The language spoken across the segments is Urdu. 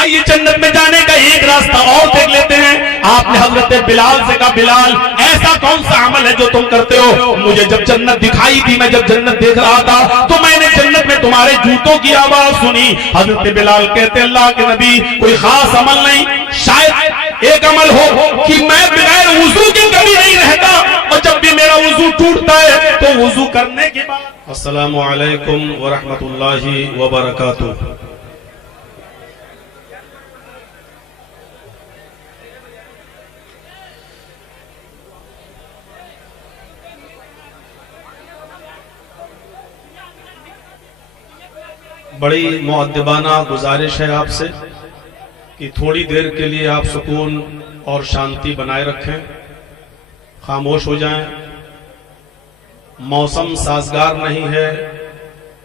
آئیے جنت میں جانے کا ایک راستہ اور دیکھ لیتے ہیں۔ آپ نے حضرت بلال سے کہا بلال ایسا کون سا عمل ہے جو تم کرتے ہو؟ مجھے جب جنت دکھائی تھی، میں جب جنت دیکھ رہا تھا تو میں نے جنت میں تمہارے جوتوں کی آواز سنی۔ حضرت بلال کہتے اللہ کے نبی کوئی خاص عمل نہیں، شاید ایک عمل ہو کہ میں بغیر وضو کے کبھی نہیں رہتا، اور جب بھی میرا وضو ٹوٹتا ہے تو وضو کرنے کے بعد۔ السلام علیکم ورحمۃ اللہ وبرکاتہ۔ بڑی مؤدبانہ گزارش ہے آپ سے کہ تھوڑی دیر کے لیے آپ سکون اور شانتی بنائے رکھیں، خاموش ہو جائیں۔ موسم سازگار نہیں ہے،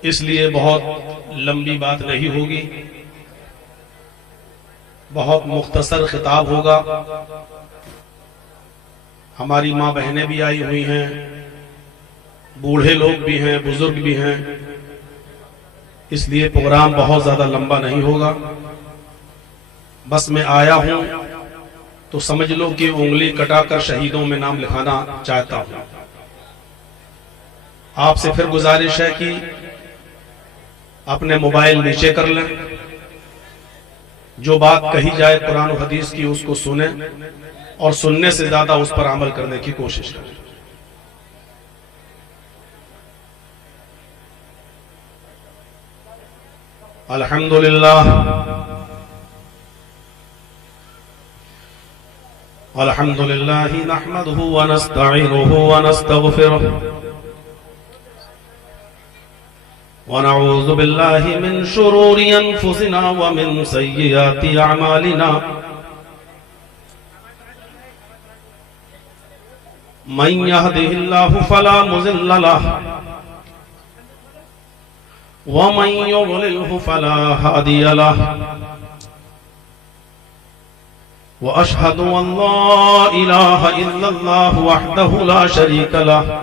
اس لیے بہت لمبی بات نہیں ہوگی، بہت مختصر خطاب ہوگا۔ ہماری ماں بہنیں بھی آئی ہوئی ہیں، بوڑھے لوگ بھی ہیں، بزرگ بھی ہیں، اس لیے پروگرام بہت زیادہ لمبا نہیں ہوگا۔ بس میں آیا ہوں تو سمجھ لو کہ انگلی کٹا کر شہیدوں میں نام لکھانا چاہتا ہوں۔ آپ سے پھر گزارش ہے کہ اپنے موبائل نیچے کر لیں، جو بات کہی جائے قرآن و حدیث کی اس کو سنیں، اور سننے سے زیادہ اس پر عمل کرنے کی کوشش کریں۔ الحمدللہ الحمدللہ نحمده ونستعینه ونستغفره ونعوذ باللہ من شرور انفسنا ومن سیئات اعمالنا من يهده الله فلا مضل له ومن يضلله فلا هادي له وأشهد أن لا إله إلا الله وحده لا شريك له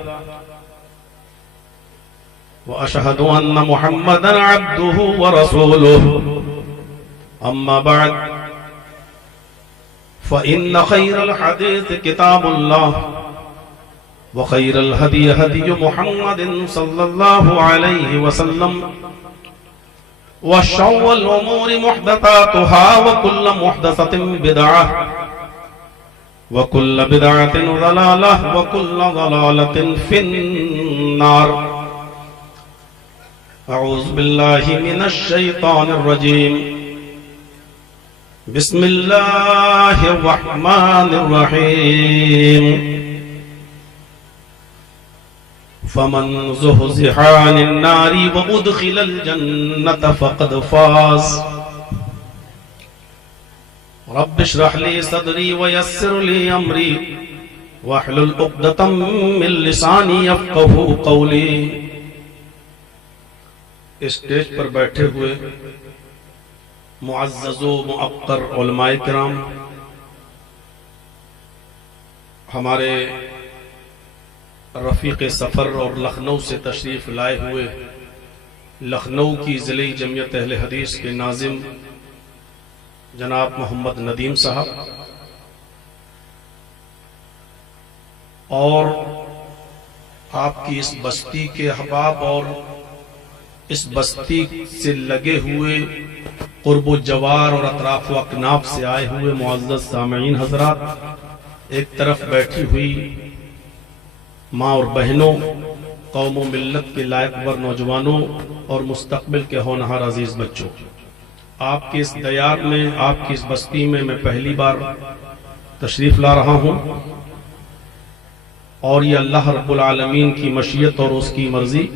وأشهد أن محمدا عبده ورسوله أما بعد فإن خير الحديث كتاب الله وخير الهدي هدي محمد صلى الله عليه وسلم وشر الأمور محدثاتها وكل محدثة بدعة وكل بدعة ضلالة وكل ضلالة في النار أعوذ بالله من الشيطان الرجيم بسم الله الرحمن الرحيم فمن زحزح عن النار وأدخل الجنة فقد فاز رب اشرح لي صدري ويسر لي أمري واحلل عقدة من لساني يفقهوا قولي۔ اسٹیج پر بیٹھے ہوئے معزز و معقر علماء کرام، ہمارے رفیق سفر اور لکھنؤ سے تشریف لائے ہوئے لکھنؤ کی ضلعی جمعیت اہل حدیث کے ناظم جناب محمد ندیم صاحب، اور آپ کی اس بستی کے احباب اور اس بستی سے لگے ہوئے قرب و جوار اور اطراف و اکناف سے آئے ہوئے معزز سامعین حضرات، ایک طرف بیٹھی ہوئی ماں اور بہنوں، قوم و ملت کے لائق ور نوجوانوں اور مستقبل کے ہونہار عزیز بچوں، آپ کے اس دیار میں، آپ کی اس بستی میں میں پہلی بار تشریف لا رہا ہوں، اور یہ اللہ رب العالمین کی مشیت اور اس کی مرضی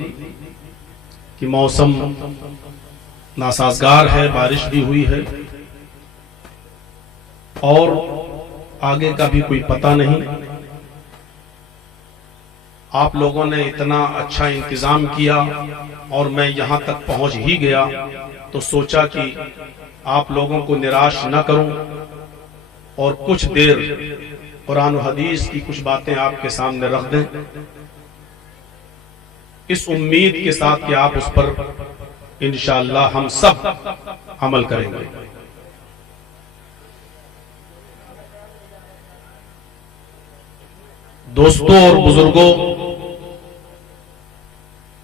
کہ موسم ناسازگار ہے، بارش بھی ہوئی ہے، اور آگے کا بھی کوئی پتہ نہیں۔ آپ لوگوں نے اتنا اچھا انتظام کیا اور میں یہاں تک پہنچ ہی گیا تو سوچا کہ آپ لوگوں کو نراش نہ کروں اور کچھ دیر قرآن و حدیث کی کچھ باتیں آپ کے سامنے رکھ دیں، اس امید کے ساتھ کہ آپ اس پر انشاءاللہ ہم سب عمل کریں گے۔ دوستوں اور بزرگوں،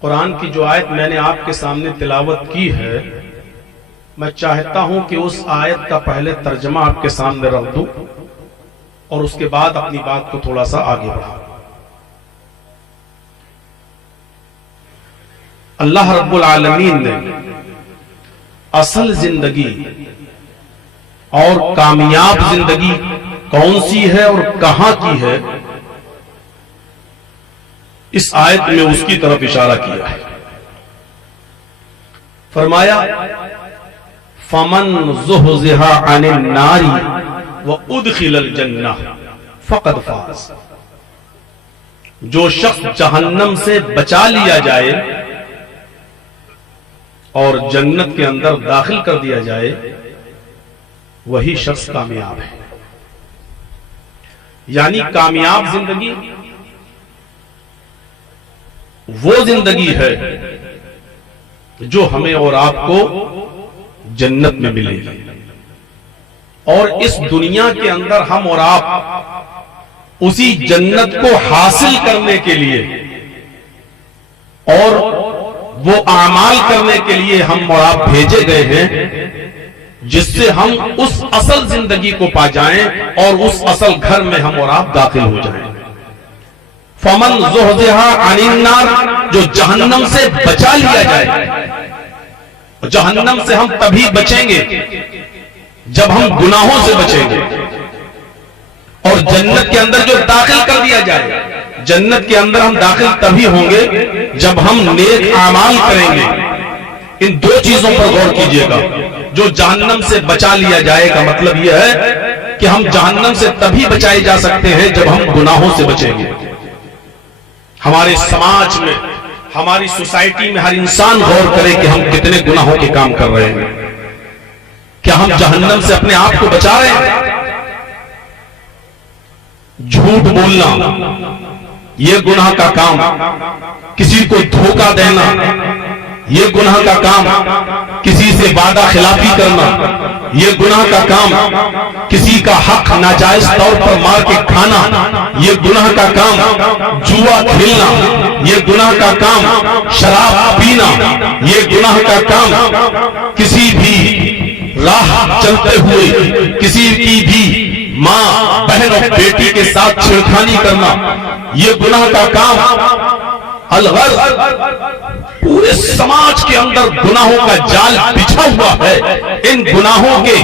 قرآن کی جو آیت میں نے آپ کے سامنے تلاوت کی ہے، میں چاہتا ہوں کہ اس آیت کا پہلے ترجمہ آپ کے سامنے رکھ دوں اور اس کے بعد اپنی بات کو تھوڑا سا آگے بڑھاؤں۔ اللہ رب العالمین نے اصل زندگی اور کامیاب زندگی کون سی ہے اور کہاں کی ہے، اس آیت میں اس کی طرف اشارہ کیا ہے۔ فرمایا فَمَنْ زُحْزِحَ عَنِ النَّارِ وَأُدْخِلَ الْجَنَّةَ فَقَدْ فَازَ، جو شخص جہنم سے بچا لیا جائے اور جنت کے اندر داخل کر دیا جائے، وہی شخص کامیاب ہے۔ یعنی کامیاب زندگی وہ زندگی ہے جو ہمیں اور آپ کو جنت میں ملے گی، اور اس دنیا کے اندر ہم اور آپ اسی جنت کو حاصل کرنے کے لیے اور وہ اعمال کرنے کے لیے ہم اور آپ بھیجے گئے ہیں، جس سے ہم اس اصل زندگی کو پا جائیں اور اس اصل گھر میں ہم اور آپ داخل ہو جائیں۔ فَمَنْ زُحْزِحَ عَنِ النَّارِ، جو جہنم سے بچا لیا جائے۔ جہنم سے ہم تبھی بچیں گے جب ہم گناہوں سے بچیں گے، اور جنت کے اندر جو داخل کر دیا جائے، جنت کے اندر ہم داخل تبھی ہوں گے جب ہم نیک اعمال کریں گے۔ ان دو چیزوں پر غور کیجئے گا۔ جو جہنم سے بچا لیا جائے کا مطلب یہ ہے کہ ہم جہنم سے تبھی بچائے جا سکتے ہیں جب ہم گناہوں سے بچیں گے۔ ہمارے سماج میں، ہماری سوسائٹی میں ہر انسان غور کرے کہ ہم کتنے گناہوں کے کام کر رہے ہیں۔ کیا ہم جہنم سے اپنے آپ کو بچا رہے ہیں؟ جھوٹ بولنا یہ گناہ کا کام، کسی کو دھوکہ دینا یہ گناہ کا کام، کسی سے وعدہ خلافی کرنا یہ گناہ کا کام، کسی کا حق ناجائز طور پر مار کے کھانا یہ گناہ کا کام، جوا کھیلنا یہ گناہ کا کام، شراب پینا یہ گناہ کا کام، کسی بھی راہ چلتے ہوئے کسی کی بھی ماں بہن اور بیٹی کے ساتھ چھڑکھانی کرنا یہ گناہ کا کام۔ الغرض پورے سماج کے اندر گناہوں کا جال بچھا ہوا ہے۔ ان گناہوں کے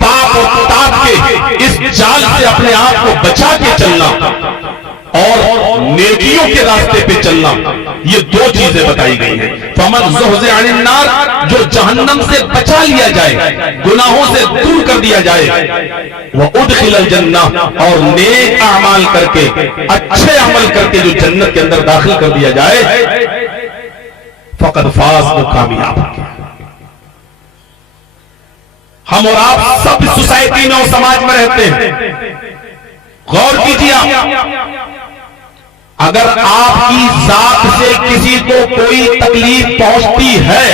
پاپ اور تاپ کے اس جال سے اپنے آپ کو بچا کے چلنا اور نیکیوں کے راستے پہ چلنا، یہ دو چیزیں بتائی گئی ہیں۔ فَمَنْ زُحْزِحَ عَنِ النَّارِ، جو جہنم سے بچا لیا جائے، گناہوں سے دور کر دیا جائے، وَأُدْخِلَ الْجَنَّةَ، اور نیک اعمال کر کے، اچھے عمل کر کے جو جنت کے اندر داخل کر دیا جائے، فَقَدْ فَازَ، وہ کامیاب ہو گیا۔ ہم اور آپ سب سوسائٹی میں اور سماج میں رہتے ہیں۔ غور کیجیے آپ، اگر آپ کی ذات سے کسی کو کوئی تکلیف پہنچتی ہے،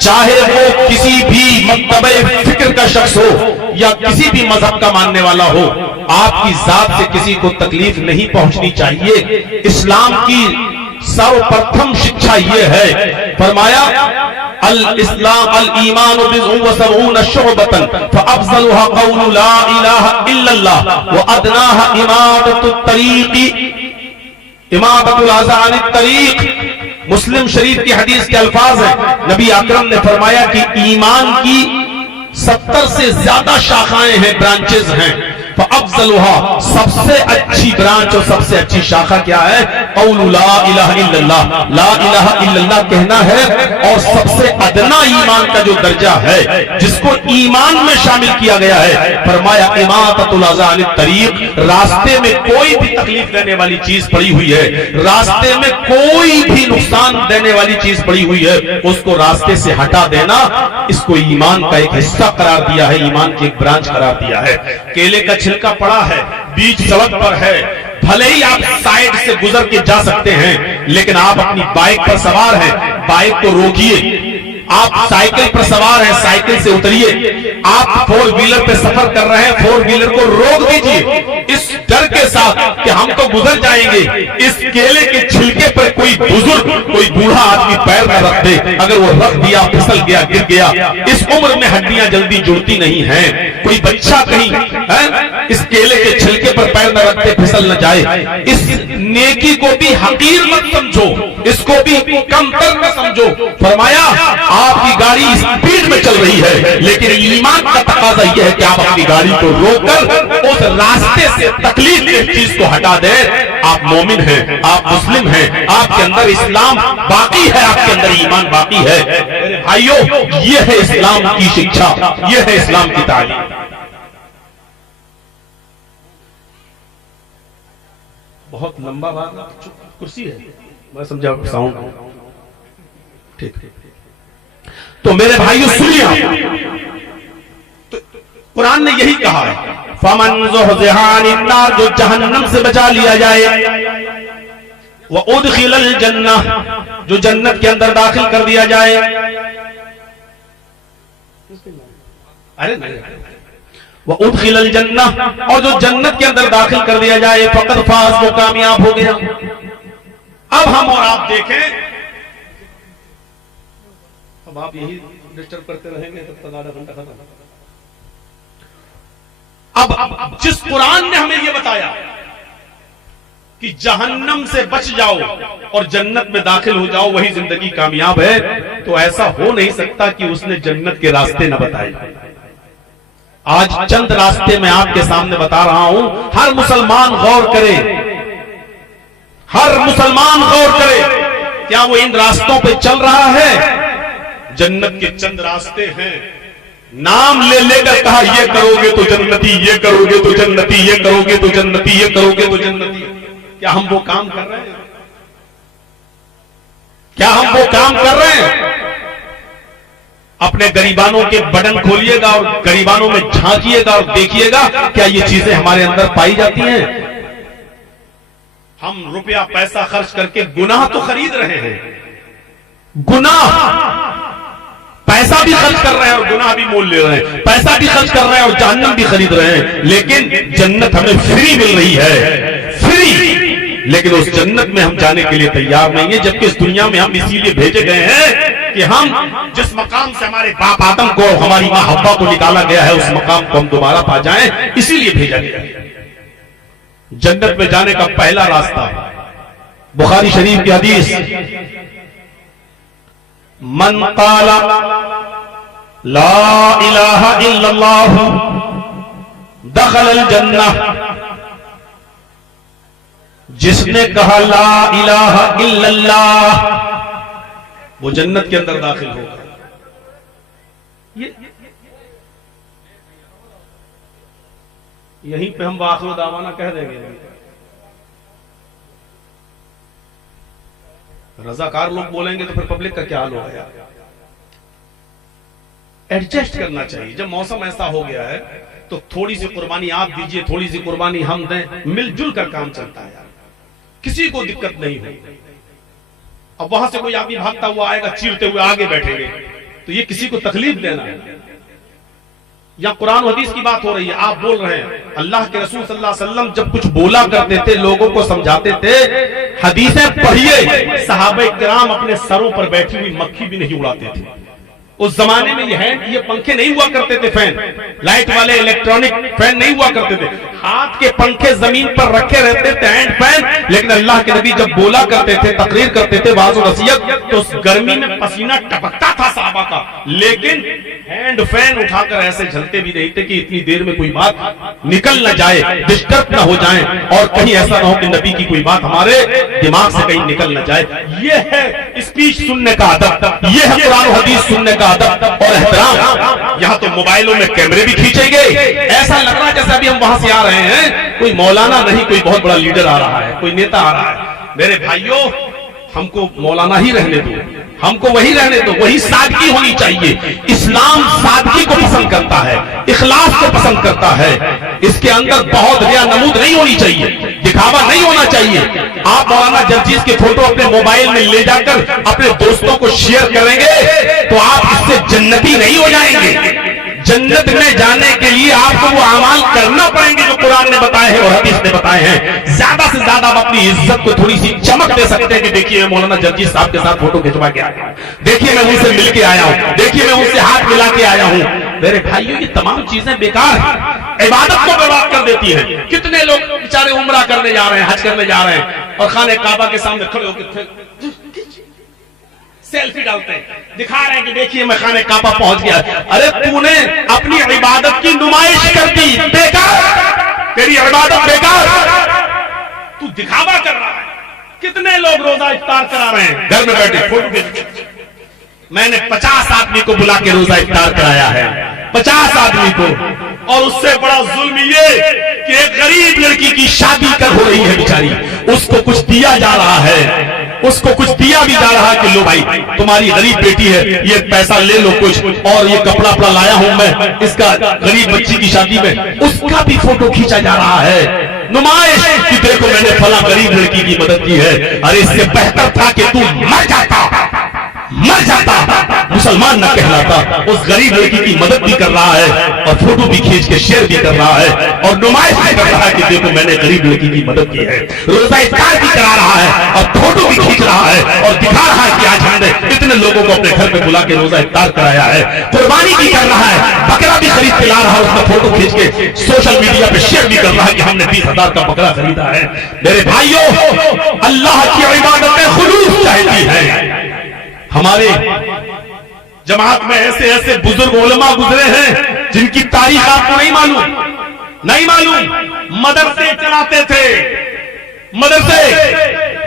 چاہے وہ کسی بھی مکتبہ فکر کا شخص ہو یا کسی بھی مذہب کا ماننے والا ہو، آپ کی ذات سے کسی کو تکلیف نہیں پہنچنی چاہیے۔ اسلام کی سرپرتھم شکشا یہ ہے، فرمایا الاسلام الایمان بضع وسبعون شعبة فافضلها قول لا الہ الا اللہ وادناها اماطۃ الاذى عن الطریق۔ مسلم شریف کی حدیث کے الفاظ ہیں، نبی اکرم نے فرمایا کہ ایمان کی 70 سے زیادہ شاخائیں ہیں، برانچز ہیں، فافضلها، سب سے اچھی برانچ اور سب سے اچھی شاخہ کیا ہے؟ قول لا الہ الا اللہ، لا الہ الا اللہ کہنا ہے، اور سب سے ادنا ایمان کا جو درجہ ہے جس کو ایمان میں شامل کیا گیا ہے، فرمایا اماطۃ الاذى عن الطریق، راستے میں کوئی بھی تکلیف دینے والی چیز پڑی ہوئی ہے، راستے میں کوئی بھی نقصان دینے والی چیز پڑی ہوئی ہے، اس کو راستے سے ہٹا دینا، اس کو ایمان کا ایک حصہ قرار دیا ہے، ایمان کی ایک برانچ قرار دیا ہے۔ کیلے کا چھلکا پڑا ہے، بیچ سڑک پر ہے، بھلے ہی آپ سائیڈ سے گزر کے جا سکتے ہیں، لیکن آپ اپنی بائک پر سوار ہیں، بائک کو روکیے۔ آپ سائیکل پر سوار ہیں، سائیکل سے اتریے۔ آپ فور ویلر پہ سفر کر رہے ہیں، فور ویلر کو روک دیجئے۔ اس ڈر کے ساتھ کہ ہم تو گزر جائیں گے، اس کیلے کے چھلکے پر کوئی بزرگ، کوئی بوڑھا آدمی پیر نہ رکھ دے، اگر وہ رکھ دیا پھسل گیا گر گیا۔ اس عمر میں ہڈیاں جلدی جڑتی نہیں ہیں، کوئی بچہ کہیں اس کیلے کے چھلکے پر پیر نہ رکھتے پھسل نہ جائے۔ اس نیکی کو بھی حقیر مت سمجھو، اس کو بھی کم تر نہ سمجھو۔ فرمایا آپ کی گاڑی اسپیڈ میں چل رہی ہے، لیکن ایمان کا تقاضا یہ ہے کہ آپ اپنی گاڑی کو روک کر اس راستے سے تکلیف کی چیز کو ہٹا دیں۔ آپ مومن ہیں، آپ مسلم ہیں، آپ کے اندر اسلام باقی ہے، آپ کے اندر ایمان باقی ہے۔ میرے بھائیو، یہ ہے اسلام کی شکشا، یہ ہے اسلام کی تعلیم۔ بہت لمبا بات، کرسی ہے، میں سمجھا ساؤنڈ ٹھیک۔ تو میرے بھائیو سنیے، قرآن نے یہی کہا ہے، فَمَنْ زُحْزِحَ عَنِ النَّارِ، جو جہنم سے بچا لیا جائے، وَأُدْخِلَ الْجَنَّةَ، جو جنت کے اندر داخل کر دیا جائے، وَأُدْخِلَ الْجَنَّةَ، اور جو جنت کے اندر داخل کر دیا جائے، فَقَدْ فَازَ، وہ کامیاب ہو گیا۔ اب ہم اور آپ دیکھیں، اب آپ یہی ڈسٹرب کرتے رہیں گے تب تک آدھا گھنٹہ ختم۔ اب جس قرآن نے ہمیں یہ بتایا کہ جہنم سے بچ جاؤ اور جنت میں داخل ہو جاؤ وہی زندگی کامیاب ہے، تو ایسا ہو نہیں سکتا کہ اس نے جنت کے راستے نہ بتائے۔ آج چند راستے میں آپ کے سامنے بتا رہا ہوں، ہر مسلمان غور کرے، ہر مسلمان غور کرے، کیا وہ ان راستوں پہ چل رہا ہے؟ جنت کے چند راستے ہیں، نام لے لے کر کہا یہ کرو گے تو جنتی، یہ کرو گے تو جنتی، یہ کرو گے تو جنتی، یہ کرو گے تو جنتی۔ کیا ہم وہ کام کر رہے ہیں؟ کیا ہم وہ کام کر رہے ہیں؟ اپنے گریبانوں کے بٹن کھولیے گا اور گریبانوں میں جھانکیے گا اور دیکھیے گا کیا یہ چیزیں ہمارے اندر پائی جاتی ہیں؟ ہم روپیہ پیسہ خرچ کر کے گناہ تو خرید رہے ہیں، گناہ، پیسہ بھی خرچ کر رہے ہیں اور گناہ بھی مول لے رہے ہیں، پیسہ بھی خرچ کر رہے ہیں اور جہنم بھی خرید رہے ہیں، لیکن جنت ہمیں فری مل رہی ہے، فری، لیکن اس جنت میں ہم جانے کے لیے تیار نہیں ہیں، جبکہ اس دنیا میں ہم اسی لیے بھیجے گئے ہیں کہ ہم جس مقام سے ہمارے باپ آدم کو اور ہماری ماں حوا کو نکالا گیا ہے اس مقام کو ہم دوبارہ پا جائیں، اسی لیے بھیجا گیا ہے۔ جنت میں جانے کا پہلا راستہ، بخاری شریف کی حدیث، من قال لا الہ الا اللہ دخل الجنہ، جس نے کہا لا الہ الا اللہ وہ جنت کے اندر داخل ہوگا۔ یہیں پہ ہم وآخر دعوانا کہہ دیں گے، رضاکار لوگ بولیں گے تو پھر پبلک کا کیا حال ہوگا یار؟ ایڈجسٹ کرنا چاہیے، جب موسم ایسا ہو گیا ہے تو تھوڑی سی قربانی آپ دیجئے، تھوڑی سی قربانی ہم دیں، مل جل کر کام چلتا ہے، کسی کو دقت نہیں ہو۔ اب وہاں سے کوئی آدمی بھاگتا ہوا آئے گا، چیرتے ہوئے آگے بیٹھیں گے، تو یہ کسی کو تکلیف دینا ہے۔ یا قرآن و حدیث کی بات ہو رہی ہے، آپ بول رہے ہیں، اللہ کے رسول صلی اللہ علیہ وسلم جب کچھ بولا کرتے تھے لوگوں کو سمجھاتے تھے، حدیثیں پڑھیے، صحابہ کرام اپنے سروں پر بیٹھی ہوئی مکھی بھی نہیں اڑاتے تھے۔ اس زمانے میں یہ پنکھے نہیں ہوا کرتے تھے، فین، لائٹ والے الیکٹرانک فین نہیں ہوا کرتے تھے، ہاتھ کے پنکھے زمین پر رکھے رہتے تھے، ہینڈ فین۔ لیکن اللہ کے نبی جب بولا کرتے تھے، تقریر کرتے تھے، واعظ و نصیحت، تو اس گرمی میں پسینہ ٹپکتا تھا صحابہ کا، لیکن ہینڈ فین اٹھا کر ایسے جھلتے بھی نہیں تھے کہ اتنی دیر میں کوئی بات نکل نہ جائے، ڈسٹرب نہ ہو جائیں، اور کہیں ایسا نہ ہو کہ نبی کی کوئی بات ہمارے دماغ سے کہیں نکل نہ جائے۔ یہ ہے اسپیچ سننے کا ادب، یہ ہے قرآن و حدیث سننے کا ادب اور احترام۔ یہاں تو موبائلوں میں کیمرے بھی کھینچیں گے، ایسا لگ رہا ہے جیسے ابھی ہم وہاں سے آ رہے ہیں، کوئی مولانا نہیں، کوئی بہت بڑا لیڈر آ رہا ہے، کوئی نیتا آ رہا ہے۔ میرے بھائیوں، ہم کو مولانا ہی رہنے دو، ہم کو وہی رہنے دو، وہی سادگی ہونی چاہیے۔ اسلام سادگی کو پسند کرتا ہے، اخلاص کو پسند کرتا ہے، اس کے اندر بہت ریا نمود نہیں ہونی چاہیے، دکھاوا نہیں ہونا چاہیے۔ آپ مولانا جرجیز کے فوٹو اپنے موبائل میں لے جا کر اپنے دوستوں کو شیئر کریں گے تو آپ اس سے جنتی نہیں ہو جائیں گے، جنت میں جانے کے لیے آپ کو وہ اعمال کرنا پڑیں گے جو قرآن نے بتائے ہیں اور حدیث نے بتائے ہیں. زیادہ سے زیادہ آپ اپنی عزت کو تھوڑی سی چمک دے سکتے ہیں کہ دیکھیے میں مولانا جرجی صاحب کے ساتھ فوٹو کھنچوا کے آیا ہوں, دیکھیے میں ان سے مل کے آیا ہوں, دیکھیے میں ان سے ہاتھ ملا کے آیا ہوں. میرے بھائیوں, یہ تمام چیزیں بیکار ہیں, عبادت کو برباد کر دیتی ہیں. کتنے لوگ بیچارے عمرہ کرنے جا رہے ہیں, حج کرنے جا رہے ہیں, اور خانہ کعبہ کے سامنے کھڑے ہو کے سیلفی ڈالتے ہیں, دکھا رہے ہیں کہ دیکھیے میں خانہ کعبہ پہنچ گیا. ارے تو نے اپنی عبادت کی نمائش کر دی, بیکار, تیری عبادت بیکار, تو دکھاوا کر رہا ہے. کتنے لوگ روزہ افطار کرا رہے ہیں گھر میں بیٹھے فوٹو کھینچ. میں نے 50 آدمی کو بلا کے روزہ افطار کرایا ہے, 50 آدمی کو. اور اس سے بڑا ظلم یہ کہ ایک غریب لڑکی کی شادی کر ہو رہی ہے بیچاری, اس کو کچھ دیا جا رہا ہے, اس کو کچھ دیا بھی جا رہا ہے کہ لو بھائی تمہاری غریب بیٹی ہے, یہ پیسہ لے لو کچھ, اور یہ کپڑا اپنا لایا ہوں میں اس کا غریب بچی کی شادی میں, اس کا بھی فوٹو کھینچا جا رہا ہے. نمائش کہ دیکھو میں نے فلاں غریب لڑکی کی مدد کی ہے. ارے اس سے بہتر تھا کہ تم مر جاتا, مسلمان نہ کہلاتا. اس غریب لڑکی کی مدد بھی کر رہا ہے اور فوٹو بھی کھینچ کے شیئر بھی کر رہا ہے اور نمائش بھی کر رہا ہے کہ دیکھو میں نے غریب لڑکی کی مدد کی ہے. روزہ افطار بھی کرا رہا ہے اور فوٹو بھی کھینچ رہا ہے اور دکھا رہا ہے کہ آج ہم نے اتنے لوگوں کو اپنے گھر پہ بلا کے روزہ افطار کرایا ہے. قربانی بھی کر رہا ہے, بکرا بھی خرید کے لا رہا ہے, اس کا فوٹو کھینچ کے سوشل میڈیا پہ شیئر بھی کر رہا ہے کہ ہم نے 20,000 کا بکرا خریدا ہے. میرے بھائیوں, اللہ کی عبادت میں خلوص چاہتی ہے. ہمارے جماعت میں ایسے ایسے بزرگ علماء گزرے ہیں جن کی تاریخ آپ کو نہیں معلوم. مدرسے چلاتے تھے, مدرسے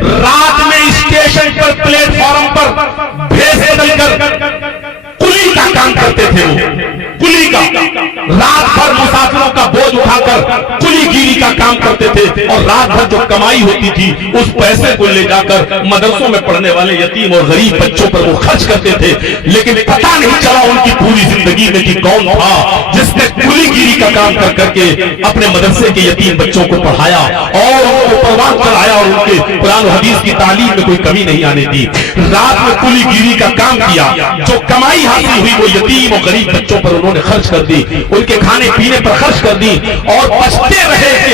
رات میں اسٹیشن پر پلیٹ فارم پر بھیس بدل کر کلی کا کام کرتے تھے. وہ کلی کا رات بھر مسافروں کا بوجھ اٹھا کر کلی گیری کا کام کرتے تھے, اور رات بھر جو کمائی ہوتی تھی اس پیسے کو لے جا کر مدرسوں میں پڑھنے والے یتیم اور غریب بچوں پر وہ خرچ کرتے تھے. لیکن پتہ نہیں چلا ان کی پوری زندگی میں کہ کون تھا جس نے کلی گیری کا کام کر کر کے اپنے مدرسے کے یتیم بچوں کو پڑھایا اور ان کو پروان چڑھایا اور ان کے قرآن و حدیث کی تعلیم میں کوئی کمی نہیں آنے دی. رات میں کلی گیری کا کام کیا, جو کمائی حاصل ہوئی وہ یتیم اور غریب بچوں پر انہوں نے خرچ کر دی, ان کے کھانے پینے پر خرچ کر دی, اور بچتے رہے کہ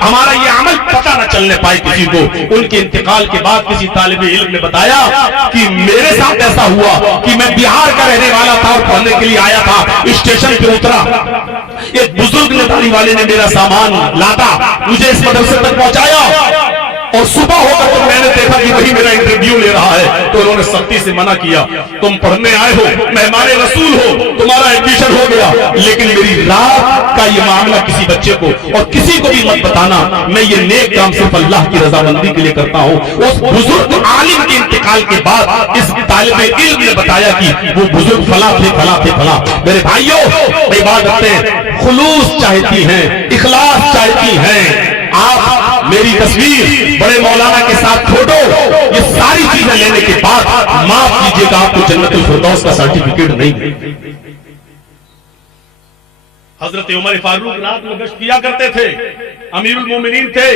ہمارا یہ عمل پتہ نہ چلنے پائے کسی کو. ان کے انتقال کے بعد کسی طالب علم نے بتایا کہ میرے ساتھ ایسا ہوا کہ میں بہار کا رہنے والا تھا اور پڑھنے کے لیے آیا تھا, اسٹیشن پہ اترا, ایک بزرگ نداری والے نے میرا سامان لادا مجھے اس مدرسے تک پہنچایا, اور صبح ہو کر تو میں نے دیکھا کہ وہی میرا انٹرویو لے رہا ہے. تو انہوں نے سختی سے منع کیا, تم پڑھنے آئے ہو, مہمان رسول ہو, تمہارا ایڈمیشن ہو گیا, لیکن میری رات کا یہ معاملہ کسی بچے کو اور کسی کو بھی مت بتانا. میں یہ نیک کام صرف اللہ کی رضامندی کے لیے کرتا ہوں. اس بزرگ عالم کے انتقال کے بعد اس طالب علم نے بتایا کہ وہ بزرگ فلاں تھے. میرے بھائیوں, عبادتیں خلوص چاہتی ہیں, اخلاص چاہتی ہیں. آپ میری تصویر, بڑے مولانا کے ساتھ فوٹو, یہ ساری چیزیں لینے کے بعد معاف کیجیے گا آپ کو جنت الفردوس کا سرٹیفکیٹ نہیں ملے. حضرت عمر فاروق رات میں گشت کیا کرتے تھے, امیر المومنین تھے,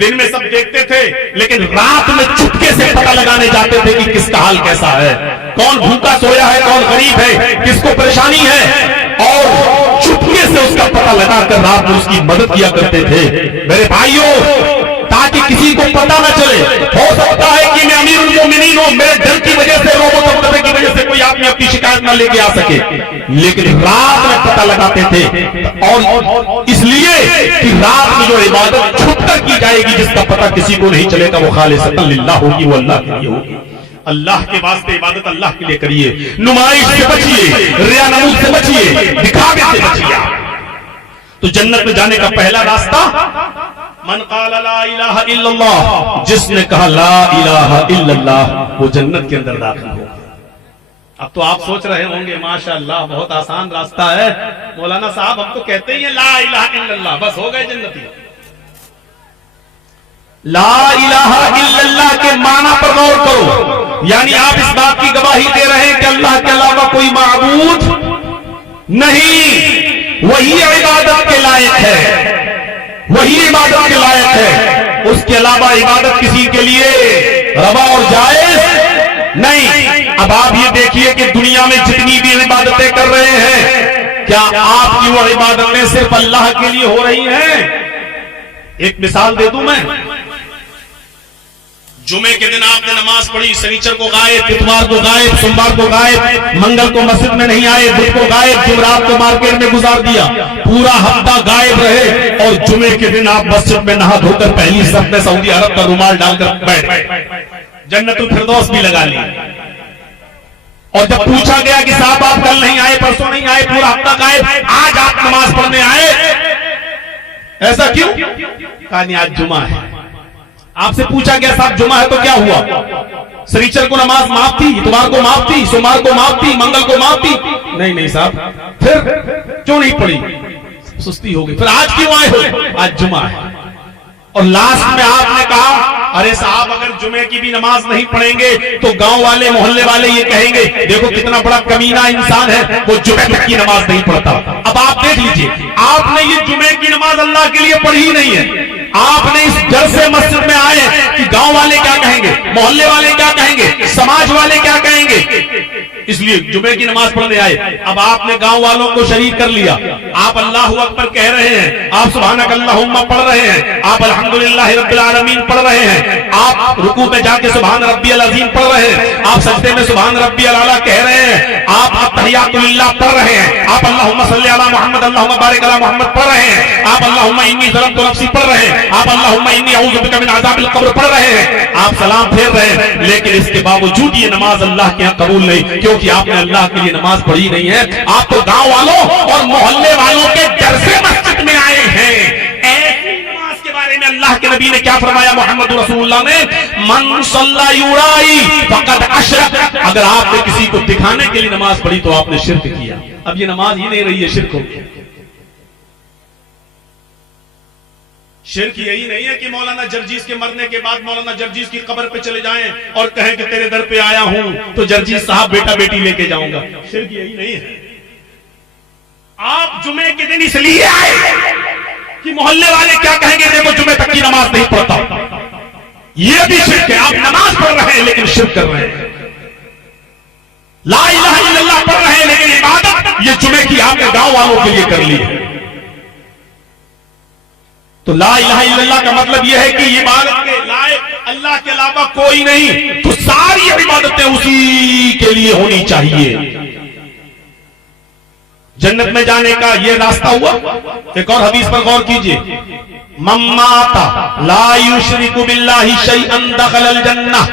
دن میں سب دیکھتے تھے, لیکن رات میں چپکے سے پتہ لگانے جاتے تھے کہ کس کا حال کیسا ہے, کون بھوکا سویا ہے, کون غریب ہے, کس کو پریشانی ہے, اور چپکے سے اس کا پتہ لگا کر رات میں اس کی مدد کیا کرتے تھے. میرے بھائیوں, تاکہ کسی کو پتہ نہ چلے, ہو سکتا ہے کہ میں امیر المومنین ہوں, میرے ڈر کی وجہ سے, روب و دبدبے کی وجہ سے کوئی آدمی اپنی شکایت نہ لے کے آ سکے, لیکن رات میں پتہ لگاتے تھے. اور اس لیے کہ رات میں جو عبادت چھپ کر کی جائے گی جس کا پتہ کسی کو نہیں چلے گا وہ خالصۃ للہ ہوگی, وہ اللہ کے لیے ہوگی. اللہ کے واسطے عبادت اللہ کے لیے کریے, نمائش سے بچیے, ریا نمود سے بچیے, دکھاوے سے بچیے. تو جنت میں جانے کا پہلا راستہ, من قال لا الہ الا اللہ, جس نے کہا لا الہ الا اللہ وہ جنت کے اندر داخل ہو. اب تو آپ سوچ رہے ہوں گے ماشاءاللہ بہت آسان راستہ ہے, مولانا صاحب ہم تو کہتے ہی ہیں لا الہ الا اللہ, بس ہو گئے جنتی. لا الہ الا اللہ کے معنی پر غور کرو, یعنی آپ اس بات کی گواہی دے رہے ہیں کہ اللہ کے علاوہ کوئی معبود نہیں, وہی عبادت کے لائق ہے, وہی عبادت کے لائق ہے, اس کے علاوہ عبادت کسی کے لیے روا اور جائز نہیں. اب آپ یہ دیکھیے کہ دنیا میں جتنی بھی عبادتیں کر رہے ہیں کیا آپ کی وہ عبادتیں صرف اللہ کے لیے ہو رہی ہیں؟ ایک مثال دے دوں میں، جمعے کے دن آپ نے نماز پڑھی، سنیچر کو غائب، اتوار کو غائب، سوموار کو غائب، منگل کو مسجد میں نہیں آئے، بدھ کو غائب، جمعرات کو مارکیٹ میں گزار دیا، پورا ہفتہ غائب رہے، اور جمعے کے دن آپ مسجد میں نہا دھو کر پہلی صف میں سعودی عرب کا رومال ڈال کر بیٹھ گئے، جنت الفردوس بھی لگا لی۔ اور جب پوچھا گیا کہ صاحب آپ کل نہیں آئے، پرسوں نہیں آئے، پورا ہفتہ غائب، آج آپ نماز پڑھنے آئے، ایسا کیوں؟ کہا نہیں آج جمعہ ہے۔ آپ سے پوچھا گیا صاحب جمعہ ہے تو کیا ہوا؟ سنیچر کو نماز معاف تھی، اتوار کو معاف تھی، سوموار کو معاف تھی، منگل کو معاف تھی؟ نہیں صاحب، پھر کیوں نہیں پڑھی؟ سستی ہو گئی۔ پھر آج کیوں آئے ہو؟ آج جمعہ ہے۔ اور لاسٹ میں آپ نے کہا ارے صاحب اگر جمعے کی بھی نماز نہیں پڑھیں گے تو گاؤں والے محلے والے یہ کہیں گے دیکھو کتنا بڑا کمینہ انسان ہے، وہ جمعے تک کی نماز نہیں پڑھتا۔ اب آپ دیکھ لیجئے، آپ نے یہ جمعے کی نماز اللہ کے لیے پڑھی ہی نہیں ہے، آپ نے اس ڈر سے مسجد میں آئے کہ گاؤں والے کیا کہیں گے، محلے والے کیا کہیں گے، سماج والے کیا کہیں گے، اس لیے جمعے کی نماز پڑھنے آئے۔ اب آپ نے گاؤں والوں کو شریک کر لیا، آپ اللہ اکبر کہہ رہے ہیں، آپ سبحانک اللہم پڑھ رہے ہیں، آپ الحمدللہ رب العالمین پڑھ رہے ہیں، آپ رکوع میں جا کے سبحان ربی العظیم پڑھ رہے ہیں، آپ سجدے میں سبحان ربی الاعلیٰ کہہ رہے ہیں، آپ التحیات للہ پڑھ رہے ہیں، آپ اللہم صلی علی محمد اللہم بارک علی محمد پڑھ رہے ہیں، آپ اللہم انی ظلمت نفسی پڑھ رہے ہیں، آپ اللہم انی اعوذ بک من عذاب القبر پڑھ رہے ہیں، آپ سلام پھیر رہے ہیں، لیکن اس کے باوجود یہ نماز اللہ کے یہاں قبول نہیں، کیونکہ آپ نے اللہ کے لیے نماز پڑھی نہیں ہے، آپ تو گاؤں والوں اور محلے والوں کے ڈر سے مسجد میں آئے ہیں۔ ایسی نماز کے بارے میں اللہ کے نبی نے کیا فرمایا محمد رسول اللہ نے؟ من صلی یرائی فقد اشرک، اگر آپ نے کسی کو دکھانے کے لیے نماز پڑھی تو آپ نے شرک کیا۔ اب یہ نماز ہی نہیں رہی ہے، شرک ہو گیا۔ شرک یہی نہیں ہے کہ مولانا جرجیز کے مرنے کے بعد مولانا جرجیز کی قبر پہ چلے جائیں اور کہیں کہ تیرے در پہ آیا ہوں تو جرجیز صاحب بیٹا بیٹی لے کے جاؤں گا۔ شرک یہی نہیں ہے۔ آپ جمعے کے دن اس لیے آئے کہ محلے والے کیا کہیں گے دیکھو جمعے تک کی نماز نہیں پڑھتا، یہ بھی شرک ہے۔ آپ نماز پڑھ رہے ہیں لیکن شرک کر رہے ہیں، لا الہ الا اللہ پڑھ رہے ہیں لیکن عبادت یہ جمعے کی آپ نے گاؤں والوں کے لیے کر لی ہے۔ تو لا الہ الا اللہ کا مطلب یہ ہے کہ عبادت کے لائق اللہ کے علاوہ کوئی نہیں، تو ساری عبادتیں اسی کے لیے ہونی چاہیے۔ جنت میں جانے کا یہ راستہ ہوا۔ ایک اور حدیث پر غور کیجئے، من مات لا یشرک باللہ شیئا دخل الجنہ،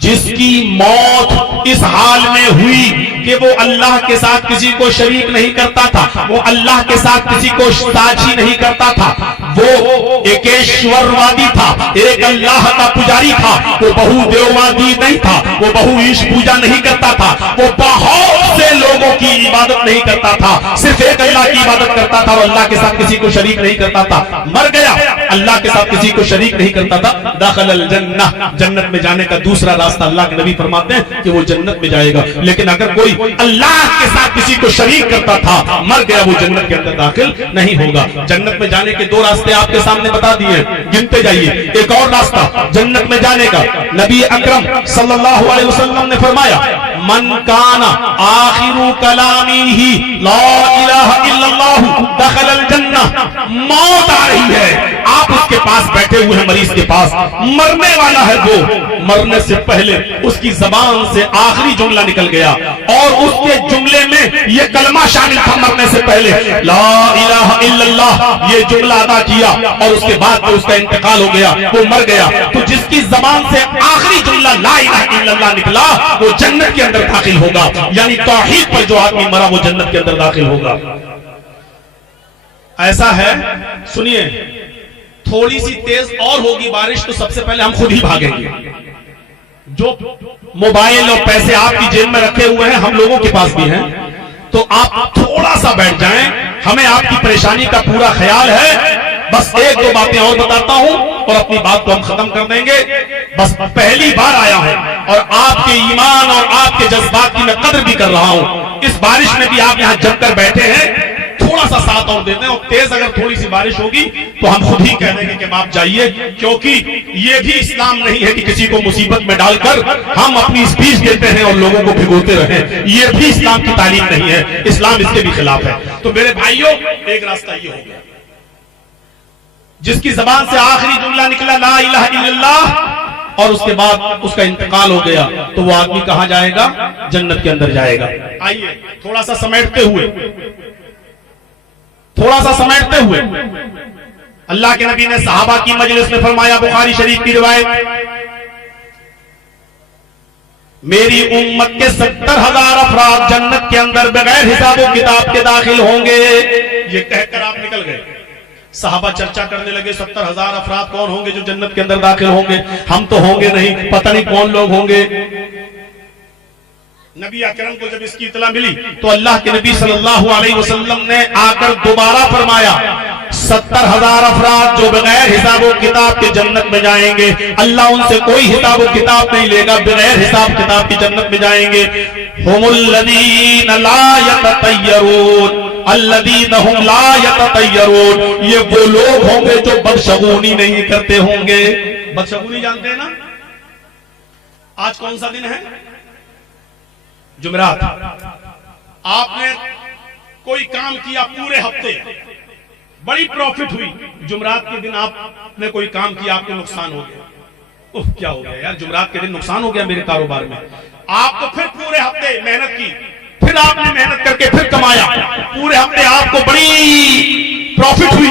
جس کی موت اس حال میں ہوئی کہ وہ اللہ کے ساتھ کسی کو شریک نہیں کرتا تھا، وہ اللہ کے ساتھ کسی کو ساجی نہیں کرتا تھا، وہ ایکیشور وادی تھا، ایک اللہ کا پجاری تھا، وہ بہو دیووادی نہیں تھا، وہ بہو ایش پوجا نہیں کرتا تھا، وہ بہت سے لوگوں کی عبادت نہیں کرتا تھا، صرف ایک اللہ کی عبادت کرتا تھا اور اللہ کے ساتھ کسی کو شریک نہیں کرتا تھا، مر گیا اللہ کے ساتھ کسی کو شریک نہیں کرتا تھا، داخل الجنہ، جنت میں جانے کا دوسرا راستہ اللہ کے نبی فرماتے ہیں کہ وہ جنت میں جائے گا۔ لیکن اگر کوئی اللہ کے ساتھ کسی کو شریک کرتا تھا مر گیا، وہ جنت کے اندر داخل نہیں ہوگا۔ جنت میں جانے کے دو راستے آپ کے سامنے بتا دیے، گنتے جائیے۔ ایک اور راستہ جنت میں جانے کا، نبی اکرم صلی اللہ علیہ وسلم نے فرمایا من کان آخر کلامہ لا الہ الا اللہ دخل الجنہ۔ موت آ رہی ہے، آپ اس کے پاس بیٹھے ہوئے ہیں، مریض کے پاس مرنے والا ہے، وہ مرنے سے پہلے اس کی زبان سے آخری جملہ نکل گیا اور اس کے جملے میں یہ کلمہ شامل تھا مرنے سے پہلے، لا الہ الا اللہ، یہ جملہ ادا کیا اور اس کے بعد اس کا انتقال ہو گیا، وہ مر گیا۔ تو جس کی زبان سے آخری جملہ لا الہ الا اللہ نکلا وہ جنت کے اندر داخل ہوگا، یعنی توحید پر جو آدمی مرا وہ جنت کے اندر داخل ہوگا۔ ایسا ہے، سنیے، تھوڑی سی تیز اور ہوگی بارش تو سب سے پہلے ہم خود ہی بھاگیں گے۔ جو موبائل اور پیسے آپ کی جیب میں رکھے ہوئے ہیں ہم لوگوں کے پاس بھی ہیں، تو آپ تھوڑا سا بیٹھ جائیں، ہمیں آپ کی پریشانی کا پورا خیال ہے۔ بس ایک دو باتیں اور بتاتا ہوں اور اپنی بات کو ہم ختم کر دیں گے۔ بس پہلی بار آیا ہوں اور آپ کے ایمان اور آپ کے جذبات کی میں قدر بھی کر رہا ہوں۔ اس بارش میں بھی آپ یہاں جم کر بیٹھے ہیں، تھوڑا سا ساتھ بطور دیتے ہیں, اور تیز اگر تھوڑی سی بارش ہوگی تو ہم خود ہی کہہ دیں گے کہ آپ جائیے, کیونکہ یہ بھی اسلام نہیں ہے کہ کسی کو مصیبت میں ڈال کر ہم اپنی اسپیچ دیتے ہیں اور لوگوں کو بھگوتے رہیں. یہ بھی اسلام کی تعلیم نہیں ہے, اسلام اس کے بھی خلاف ہے. تو میرے بھائیوں, ایک راستہ یہ ہو گیا, جس کی زبان سے آخری جملہ نکلا لا الہ الا اللہ, اور اس کے بعد اس کا انتقال ہو گیا, تو وہ آدمی کہاں جائے گا؟ جنت کے اندر جائے گا. آئیے تھوڑا سا سمیٹتے ہوئے اللہ کے نبی نے صحابہ کی مجلس میں فرمایا, بخاری شریف کی روایت, میری امت کے 70,000 افراد جنت کے اندر بغیر حساب و کتاب کے داخل ہوں گے. یہ کہہ کر آپ نکل گئے. صحابہ چرچا کرنے لگے 70,000 افراد کون ہوں گے جو جنت کے اندر داخل ہوں گے؟ ہم تو ہوں گے نہیں, پتہ نہیں کون لوگ ہوں گے. نبی اکرم کو جب اس کی اطلاع ملی تو اللہ کے نبی صلی اللہ علیہ وسلم نے آ کر دوبارہ فرمایا, 70,000 افراد جو بغیر حساب و کتاب کے جنت میں جائیں گے, اللہ ان سے کوئی حساب و کتاب نہیں لے گا, بغیر حساب کتاب کی جنت میں جائیں گے. ہم الذین لا یتطیرون الذین ہم لا یتطیرون, یہ وہ لوگ ہوں گے جو بدشگونی نہیں کرتے ہوں گے. بدشگونی جانتے ہیں نا؟ آج کون سا دن ہے؟ جمعرات. آپ نے کوئی کام کیا پورے ہفتے, بڑی پروفٹ ہوئی, جمعرات کے دن آپ نے کوئی کام کیا, آپ کو نقصان ہو گیا. کیا ہو گیا یار, جمعرات کے دن نقصان ہو گیا میرے کاروبار میں. آپ تو پھر پورے ہفتے محنت کی, پھر آپ نے محنت کر کے پھر کمایا, پورے ہفتے آپ کو بڑی پروفٹ ہوئی,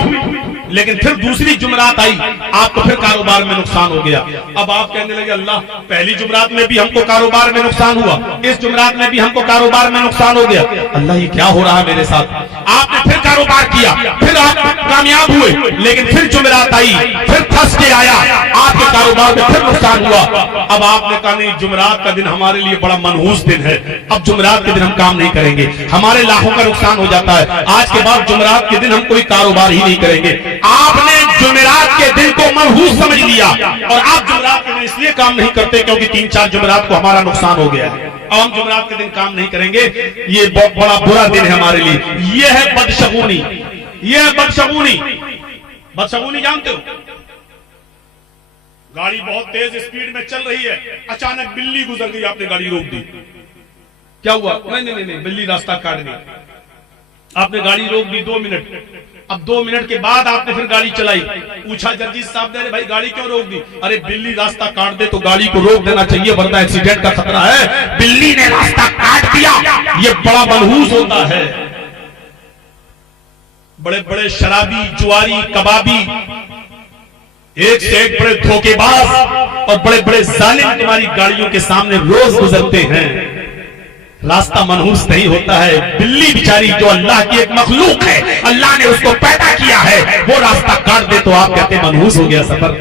لیکن پھر دوسری جمعرات آئی, آپ کو پھر کاروبار میں نقصان ہو گیا. اب آپ کہنے لگے اللہ, پہلی جمعرات میں بھی ہم کو کاروبار میں نقصان ہوا, اس جمعرات میں بھی ہم کو کاروبار میں نقصان ہو گیا, اللہ یہ کیا ہو رہا ہے میرے ساتھ؟ آپ نے پھر کاروبار کیا, پھر آپ کامیاب ہوئے, لیکن پھر جمعرات آئی, پھر پھنس کے آیا, آپ کے کاروبار میں پھر نقصان ہوا. اب آپ نے کہا نہیں, جمعرات کا دن ہمارے لیے بڑا منحوس دن ہے, اب جمعرات کے دن ہم کام نہیں کریں گے, ہمارے لاکھوں کا نقصان ہو جاتا ہے, آج کے بعد جمعرات کے دن ہم کوئی کاروبار ہی نہیں کریں گے. آپ نے جمعرات کے دن کو منحوس سمجھ لیا, اور آپ جمعرات کے دن اس لیے کام نہیں کرتے کیونکہ 3-4 جمعرات کو ہمارا نقصان ہو گیا ہے, اب ہم جمعرات کے دن کام نہیں کریں گے, یہ بہت بڑا برا دن ہے ہمارے لیے. یہ ہے بدشگونی, یہ ہے بدشگونی. بدشگونی جانتے ہو؟ گاڑی بہت تیز اسپیڈ میں چل رہی ہے, اچانک بلی گزر گئی, آپ نے گاڑی روک دی. کیا ہوا؟ نہیں, بلی راستہ کاٹ گئی. آپ نے گاڑی روک دی 2 منٹ, اب 2 منٹ کے بعد آپ نے پھر گاڑی چلائی. پوچھا جرجیت صاحب نے, بھائی گاڑی کیوں روک دی؟ ارے بلی راستہ کاٹ دے تو گاڑی کو روک دینا چاہیے ورنہ ایکسیڈنٹ کا خطرہ ہے, بلی نے راستہ کاٹ دیا, یہ بڑا منحوس ہوتا ہے. بڑے بڑے شرابی, جواری, کبابی, ایک سے ایک بڑے دھوکے باز اور بڑے بڑے ظالم تمہاری گاڑیوں کے سامنے روز گزرتے ہیں, راستہ منحوس نہیں ہوتا ہے. بلی بیچاری جو اللہ کی ایک مخلوق ہے, اللہ نے اس کو پیدا کیا ہے, وہ راستہ کاٹ دے تو آپ کہتے ہیں منحوس ہو گیا سفر,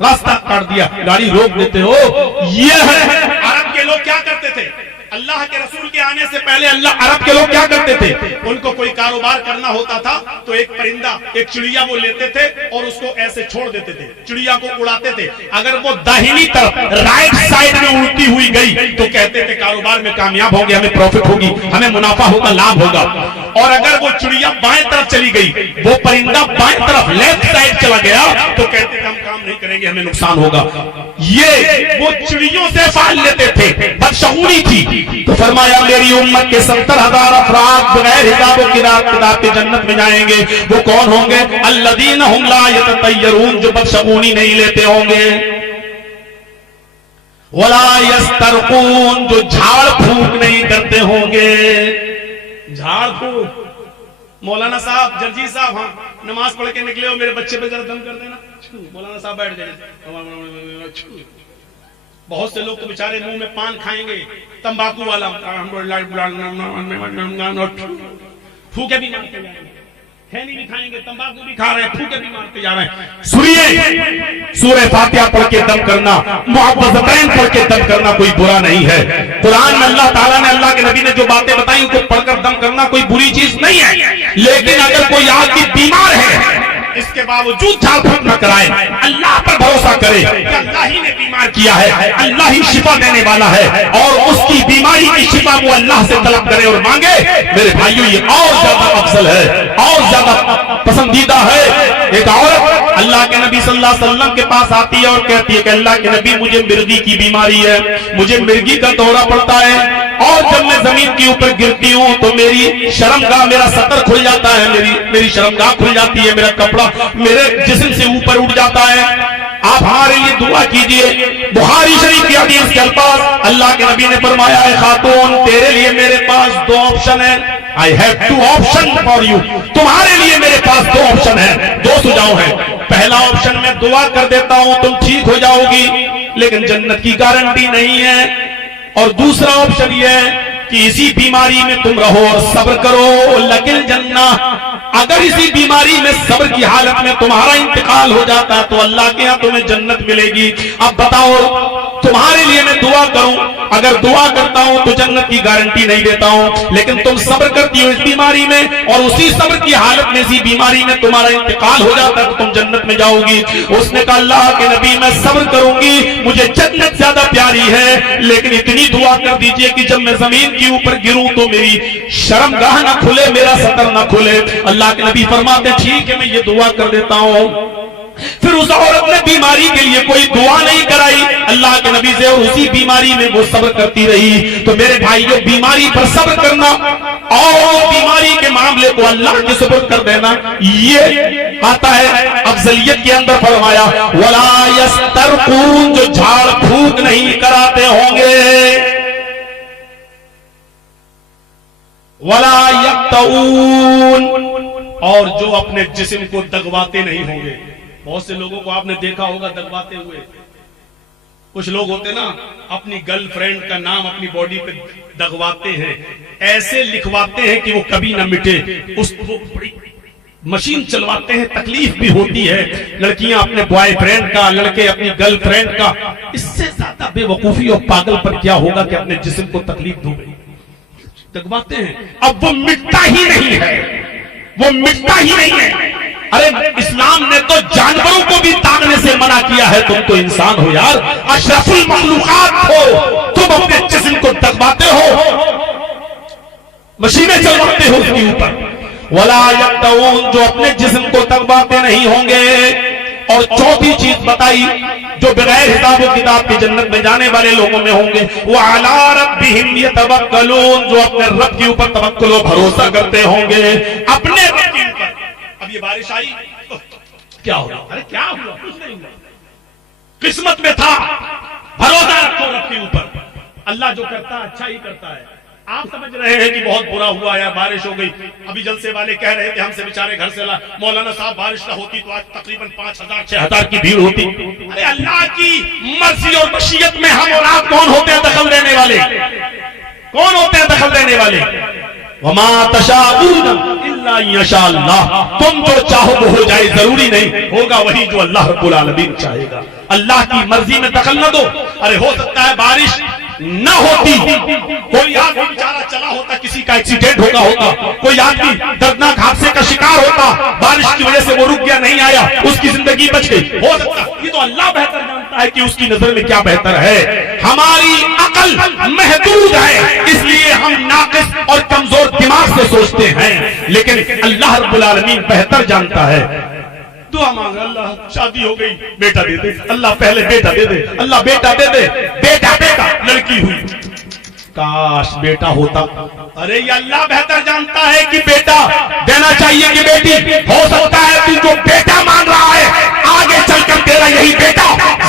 راستہ کاٹ دیا, گاڑی روک دیتے ہو. یہ ہے عرب کے لوگ کیا کرتے تھے, اللہ کے رسول کے آنے سے پہلے عرب کے لوگ کیا کرتے تھے, ان کو کوئی کاروبار کرنا ہوتا تھا تو ایک پرندہ, ایک چڑیا وہ لیتے تھے اور اس کو ایسے چھوڑ دیتے تھے, چڑیا کو اڑاتے تھے. اگر وہ داہنی طرف رائٹ سائڈ میں اڑتی ہوئی گئی تو کہتے تھے کاروبار میں کامیاب ہوں گے, ہمیں پروفٹ ہوگی, ہمیں منافع ہوگا, لابھ ہوگا. اور اگر وہ چڑیا بائیں طرف چلی گئی, وہ پرندہ بائیں طرف لیفٹ سائڈ چلا گیا تو کہتے تھے ہم کام نہیں کریں گے, ہمیں نقصان ہوگا. یہ وہ چڑیوں سے فال لیتے تھے, بدشگونی تھی. تو فرمایا میری امت کے 70,000 افراد بغیر حساب و کتاب کے جنت میں جائیں گے. وہ کون ہوں گے؟ الذین ہم لا یتطیرون, جو بدشگونی نہیں لیتے ہوں گے. ولا یسترقون, جو جھاڑ پھونک نہیں کرتے ہوں گے. جھاڑ پھونک, مولانا صاحب, جرجیت صاحب, ہاں نماز پڑھ کے نکلے ہو, میرے بچے پہ ذرا دم کر دینا. مولانا صاحب بیٹھ جائیں. بہت سے لوگ تو بیچارے منہ میں پان کھائیں گے, تمباکو والا, پھوکے بھی مارتے جا رہے ہیں, کھینی بھی کھائیں گے, تمباکو بھی کھا رہے ہیں, پھوکے بھی مارتے جا رہے ہیں. سنیے, سورہ فاتحہ پڑھ کے دم کرنا, معوذتین پڑھ کے دم کرنا کوئی برا نہیں ہے. قرآن میں اللہ تعالیٰ نے, اللہ کے نبی نے جو باتیں بتائی ان کو پڑھ کر دم کرنا کوئی بری چیز نہیں ہے. لیکن اگر کوئی آدمی بیمار ہے, اس کے باوجود جھاڑ پھونک نہ کرائے, اللہ پر بھروسہ کرے کہ اللہ ہی نے بیمار کیا ہے, اللہ ہی شفا دینے والا ہے, اور اس کی بیماری کی شفا وہ اللہ سے طلب کرے اور مانگے. میرے بھائیوں, یہ اور زیادہ افضل ہے, اور زیادہ پسندیدہ ہے۔ ایک عورت اللہ کے نبی صلی اللہ علیہ وسلم کے پاس آتی ہے اور کہتی ہے کہ اللہ کے نبی مجھے مرگی کی بیماری ہے، مجھے مرگی کا دورہ پڑتا ہے، اور جب میں زمین کے اوپر گرتی ہوں تو میری شرمگاہ، میرا سطر کھل جاتا ہے، میری شرمگاہ کھل جاتی ہے، میرا کپڑا میرے جسم سے اوپر اٹھ جاتا ہے، آپ ہمارے لیے دعا کیجئے۔ بخاری شریف کی حدیث کے الفاظ، اللہ کے نبی نے فرمایا ہے خاتون تیرے لیے میرے پاس دو آپشن ہیں، I have two options for you، تمہارے لیے میرے پاس دو آپشن ہیں، دو سجاؤ ہیں۔ پہلا آپشن میں دعا کر دیتا ہوں تم ٹھیک ہو جاؤ گی لیکن جنت کی گارنٹی نہیں ہے، اور دوسرا آپشن یہ ہے کہ اسی بیماری میں تم رہو اور صبر کرو لکل جنہ، اگر اسی بیماری میں صبر کی حالت میں تمہارا انتقال ہو جاتا ہے تو اللہ کے ہاں تمہیں جنت ملے گی۔ اب بتاؤ تمہارے لیے میں دعا کروں، اگر دعا کرتا ہوں تو جنت کی گارنٹی نہیں دیتا ہوں، لیکن تم صبر کرتی ہو اس بیماری میں اور اسی صبر کی حالت میں اسی بیماری میں تمہارا انتقال ہو جاتا ہے تو تم جنت میں جاؤ گی۔ اس نے کہا اللہ کے نبی میں صبر کروں گی، مجھے جنت زیادہ پیاری ہے، لیکن اتنی دعا کر دیجئے کہ جب میں زمین کے اوپر گروں تو میری شرمگاہ نہ کھلے، میرا سطر نہ کھلے۔ اللہ کے نبی فرماتے ہیں ٹھیک ہے میں یہ دعا کر دیتا ہوں۔ پھر اس عورت نے بیماری کے لیے کوئی دعا نہیں کرائی اللہ کے نبی سے، اور اسی بیماری میں وہ صبر کرتی رہی۔ تو میرے بھائیو بیماری پر صبر کرنا اور بیماری کے معاملے کو اللہ کے سپرد کر دینا، یہ آتا ہے افضلیت کے اندر۔ فرمایا وَلَا يَسْتَرْقُونَ، جو جھاڑ پھونک نہیں کراتے ہوں گے، وَلَا يَقْتَعُونَ، اور جو اپنے جسم کو دغواتے نہیں ہوں گے۔ بہت سے لوگوں کو آپ نے دیکھا ہوگا دغواتے ہوئے، کچھ لوگ ہوتے نا اپنی گرل فرینڈ کا نام اپنی باڈی پہ دغواتے ہیں، ایسے لکھواتے ہیں کہ وہ کبھی نہ مٹے، اس کو بڑی مشین چلواتے ہیں، تکلیف بھی ہوتی ہے۔ لڑکیاں اپنے بوائے فرینڈ کا، لڑکے اپنی گرل فرینڈ کا، اس سے زیادہ بے وقوفی اور پاگل پر کیا ہوگا کہ اپنے جسم کو تکلیف دو گے، دغواتے ہیں۔ اب وہ مٹتا ہی نہیں ہے، وہ مٹتا ہی نہیں ہے۔ ارے اسلام نے تو جانوروں کو بھی تاڑنے سے منع کیا ہے، تم تو انسان ہو یار، اشرف المخلوقات ہو، تم اپنے جسم کو دغواتے ہو، مشینیں چلواتے ہو اس کے اوپر۔ وَلَا يَقْتَعُونَ، جو اپنے جسم کو دغواتے نہیں ہوں گے۔ اور چوتھی چیز بتائی جو بغیر حساب و کتاب کی جنت میں جانے والے لوگوں میں ہوں گے، وَعَلَىٰ رَبِّهِمْ يَتَوَكَّلُونَ، جو اپنے رب کے اوپر توکل و بھروسہ کرتے ہوں گے، اپنے رب کے اوپر۔ اب یہ بارش آئی کیا ہوا؟ ارے کیا ہوا؟ کچھ نہیں ہوا، قسمت میں تھا، بھروسہ رکھو رب کے اوپر، اللہ جو کرتا ہے اچھا ہی کرتا ہے۔ آپ سمجھ رہے ہیں کہ بہت برا ہوا یار بارش ہو گئی، ابھی جلسے والے کہہ رہے تھے ہم سے بیچارے گھر سے مولانا صاحب بارش نہ ہوتی تو آج تقریباً 5,000 6,000 کی بھیڑ ہوتی۔ ارے اللہ کی مرضی اور مشیت میں ہم اور آپ کون ہوتے ہیں دخل دینے والے؟ کون ہوتے ہیں دخل دینے والے؟ وَمَا تَشَاءُونَ إِلَّا أَن يَشَاءَ اللَّهُ، تم جو چاہو وہ ہو جائے، ضروری نہیں، ہوگا وہی جو اللہ رب العالمین چاہے گا۔ اللہ کی مرضی میں دخل نہ دو۔ ارے ہو سکتا ہے بارش نہ ہوتی، کوئی آدمی بیچارہ چلا ہوتا، کسی کا ایکسیڈنٹ ہوتا، کوئی آدمی دردناک حادثے کا شکار ہوتا، بارش کی وجہ سے وہ رک گیا، نہیں آیا، اس کی زندگی بچ گئی، ہو سکتا۔ یہ تو اللہ بہتر جانتا ہے کہ اس کی نظر میں کیا بہتر ہے۔ ہماری عقل محدود ہے، اس لیے ہم ناقص اور کمزور دماغ سے سوچتے ہیں، لیکن اللہ رب العالمین بہتر جانتا ہے۔ دعا مانگا، اللہ شادی ہو گئی بیٹا دے دے، اللہ پہلے بیٹا دے دے، اللہ بیٹا دے دے، بیٹا بیٹا لڑکی ہوئی، کاش بیٹا ہوتا۔ ارے یہ اللہ بہتر جانتا ہے کہ بیٹا دینا چاہیے کہ بیٹی، ہو سکتا ہے تو جو بیٹا مان رہا ہے آگے چل کر تیرا یہی بیٹا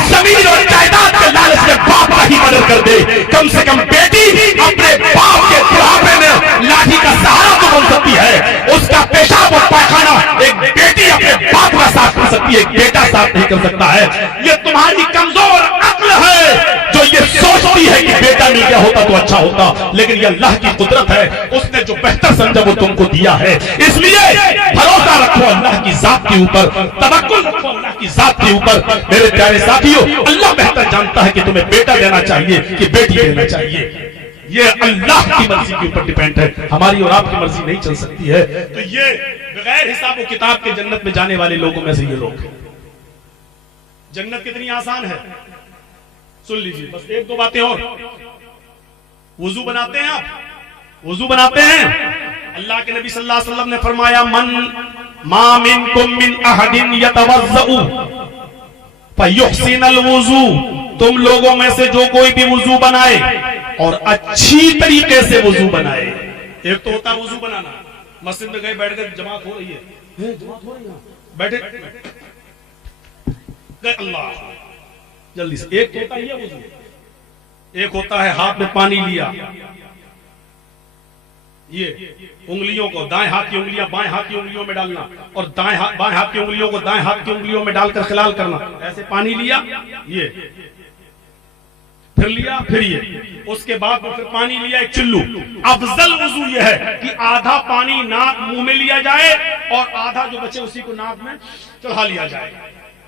زمین اور جائیداد کے لالچ میں باپ کا ہی مدد کر دے۔ کم سے کم بیٹی اپنے باپ کے بڑھاپے میں لاٹھی کا سہارا تو بن سکتی ہے، اس کا پیشاب اور پائخانہ ایک بیٹی اپنے باپ کا ساتھ کر سکتی ہے، ایک بیٹا ساتھ نہیں کر سکتا ہے۔ یہ تمہاری کمزور عقل ہے جو یہ سوچتی ہے کہ بیٹا مل گیا ہوتا تو اچھا ہوتا، لیکن یہ اللہ کی قدرت ہے، اس نے جو بہتر سمجھا وہ تم کو دیا ہے۔ اس لیے بھروسہ رکھو اللہ کی ذات کے اوپر، توکل رکھو اللہ کی ذات کے اوپر۔ میرے پیارے ساتھیوں، اللہ بہتر جانتا ہے کہ تمہیں بیٹا دینا چاہیے کہ بیٹی دینا چاہیے، یہ اللہ کی مرضی کے اوپر ڈیپینڈ ہے، ہماری اور آپ کی مرضی نہیں چل سکتی ہے۔ تو یہ بغیر حساب و کتاب کے جنت میں جانے والے لوگوں میں سے یہ لوگ ہیں۔ جنت کتنی آسان ہے سن لیجیے، بس ایک دو باتیں اور۔ وضو بناتے ہیں آپ، وضو بناتے ہیں، اللہ کے نبی صلی اللہ علیہ وسلم نے فرمایا ما منکم من احد یتوضأ فیحسن الوضوء، تم لوگوں میں سے جو کوئی بھی وضو بنائے اور اچھی طریقے سے وضو بنائے. ایک تو ہوتا ہے وضو بنانا، مسجد میں گئے بیٹھ گئے جماعت ہو رہی ہے، جماعت ہو رہی ہے بیٹھے گئے اللہ جلدی سے. ایک ہوتا ہے یہ وضو، ایک ہوتا ہے ہاتھ میں پانی لیا، یہ انگلیوں کو دائیں ہاتھ کی انگلیاں بائیں ہاتھ کی انگلیوں میں ڈالنا اور بائیں ہاتھ کی انگلیوں کو دائیں ہاتھ کی انگلیوں میں ڈال کر خلال کرنا. ایسے پانی لیا، یہ پھر لیا، پھر یہ، اس کے بعد پھر پانی لیا ایک چلو. افضل وضو یہ ہے کہ آدھا پانی ناک منہ میں لیا جائے اور آدھا جو بچے اسی کو ناک میں چڑھا لیا جائے.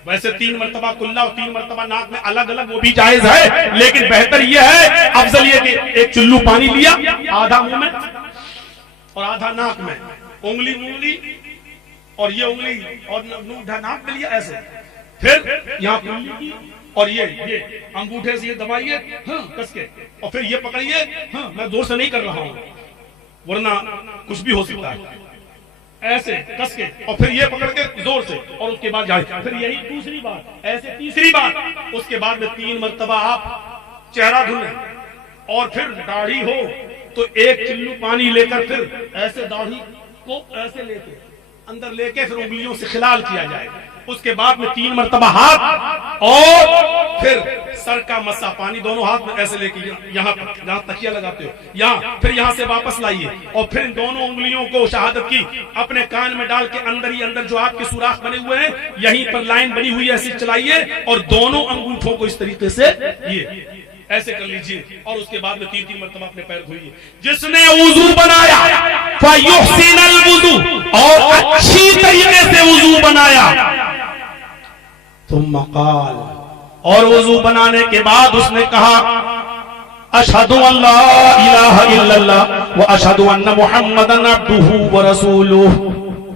ویسے 3 مرتبہ کلا اور 3 مرتبہ ناک میں الگ الگ وہ بھی جائز ہے، لیکن بہتر یہ ہے، افضل یہ کہ ایک چلو پانی لیا، آدھا منہ میں اور آدھا ناک میں، انگلی اور یہ انگلی اور ناک میں لیا ایسے، پھر یہاں انگلی کی اور یہ انگوٹھے سے یہ دبائیے کس کے، اور پھر یہ پکڑیے. میں زور سے نہیں کر رہا ہوں ورنہ کچھ بھی ہو سکتا ہے، ایسے کس کے اور پھر یہ پکڑ کے زور سے، اور اس کے بعد جائے، پھر یہی دوسری بار، ایسے تیسری بار، اس کے بعد میں 3 مرتبہ آپ چہرہ دھلیں اور پھر داڑھی ہو تو ایک چلو پانی لے کر پھر ایسے داڑھی کو ایسے لے کے اندر لے کے پھر انگلیوں سے خلال کیا جائے. اس کے بعد میں 3 مرتبہ ہاتھ اور پھر سر کا مسا، پانی دونوں ہاتھ میں ایسے لے کے یہاں جہاں تکیہ لگاتے ہو یہاں، پھر یہاں سے واپس لائیے اور پھر ان دونوں انگلیوں کو شہادت کی اپنے کان میں ڈال کے اندر ہی اندر جو آپ کے سوراخ بنے ہوئے ہیں یہیں پر لائن بنی ہوئی ہے ایسے چلائیے اور دونوں انگوٹھوں کو اس طریقے سے یہ ایسے کر لیجئے اور اس کے بعد میں 3 مرتبہ اپنے پیر دھوئیے. جس نے وضو بنایا فیحسن الوضو، اور اچھی طریقے سے وضو بنایا، ثم قال، اور وضو بنانے کے بعد اس نے کہا اشہد ان لا الہ الا اللہ واشہد ان محمدا عبدہ ورسولہ.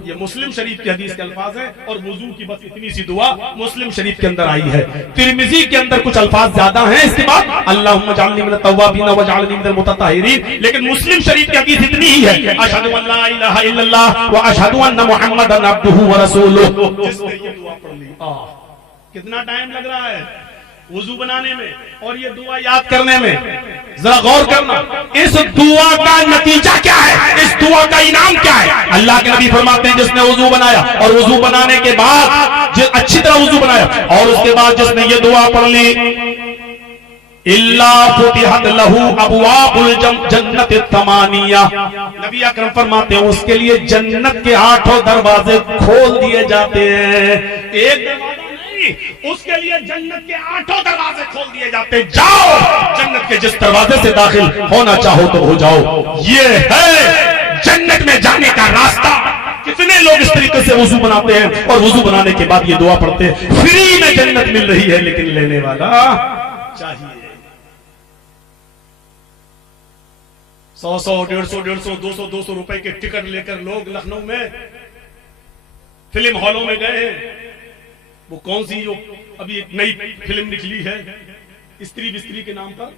یہ مسلم شریف کی حدیث کے الفاظ ہیں اور وضو کی بس اتنی سی دعا مسلم شریف کے اندر آئی ہے. ترمذی کے اندر کچھ الفاظ زیادہ ہیں اس کے بعد اللہم اجعلنی من التوابین واجعلنی من المتطہرین، لیکن مسلم شریف کی حدیث اتنی ہی ہے اشہد ان لا الہ الا اللہ واشہد ان محمدا عبدہ ورسولہ. جس نے یہ دعا پڑھ لی، کتنا ٹائم لگ رہا ہے وضو بنانے میں اور یہ دعا یاد کرنے میں، ذرا غور کرنا. اس دعا کا نتیجہ کیا ہے، اس دعا کا انعام کیا ہے؟ اللہ کے نبی فرماتے ہیں جس نے وضو بنایا اور وضو بنانے کے بعد اچھی طرح وضو بنایا اور اس کے بعد جس نے یہ دعا پڑھ لی، الا فتحت لہ ابواب الجنت الثمانیہ، نبی اکرم فرماتے ہیں اس کے لیے جنت کے 8 دروازے کھول دیے جاتے ہیں. ایک دروازہ اس کے لیے جنت کے 8 دروازے کھول دیے جاتے. جاؤ جنت کے جس دروازے سے داخل ہونا چاہو تو ہو جاؤ. یہ ہے جنت میں جانے کا راستہ. کتنے لوگ اس طریقے سے وضو بناتے ہیں اور وضو بنانے کے بعد یہ دعا پڑھتے ہیں. فری میں جنت مل رہی ہے لیکن لینے والا چاہیے. 100 150 200 روپے کے ٹکٹ لے کر لوگ لکھنؤ میں فلم ہالوں میں گئے ہیں. وہ کون سی جو ابھی ایک نئی فلم نکلی ہے استری بستری کے نام پر،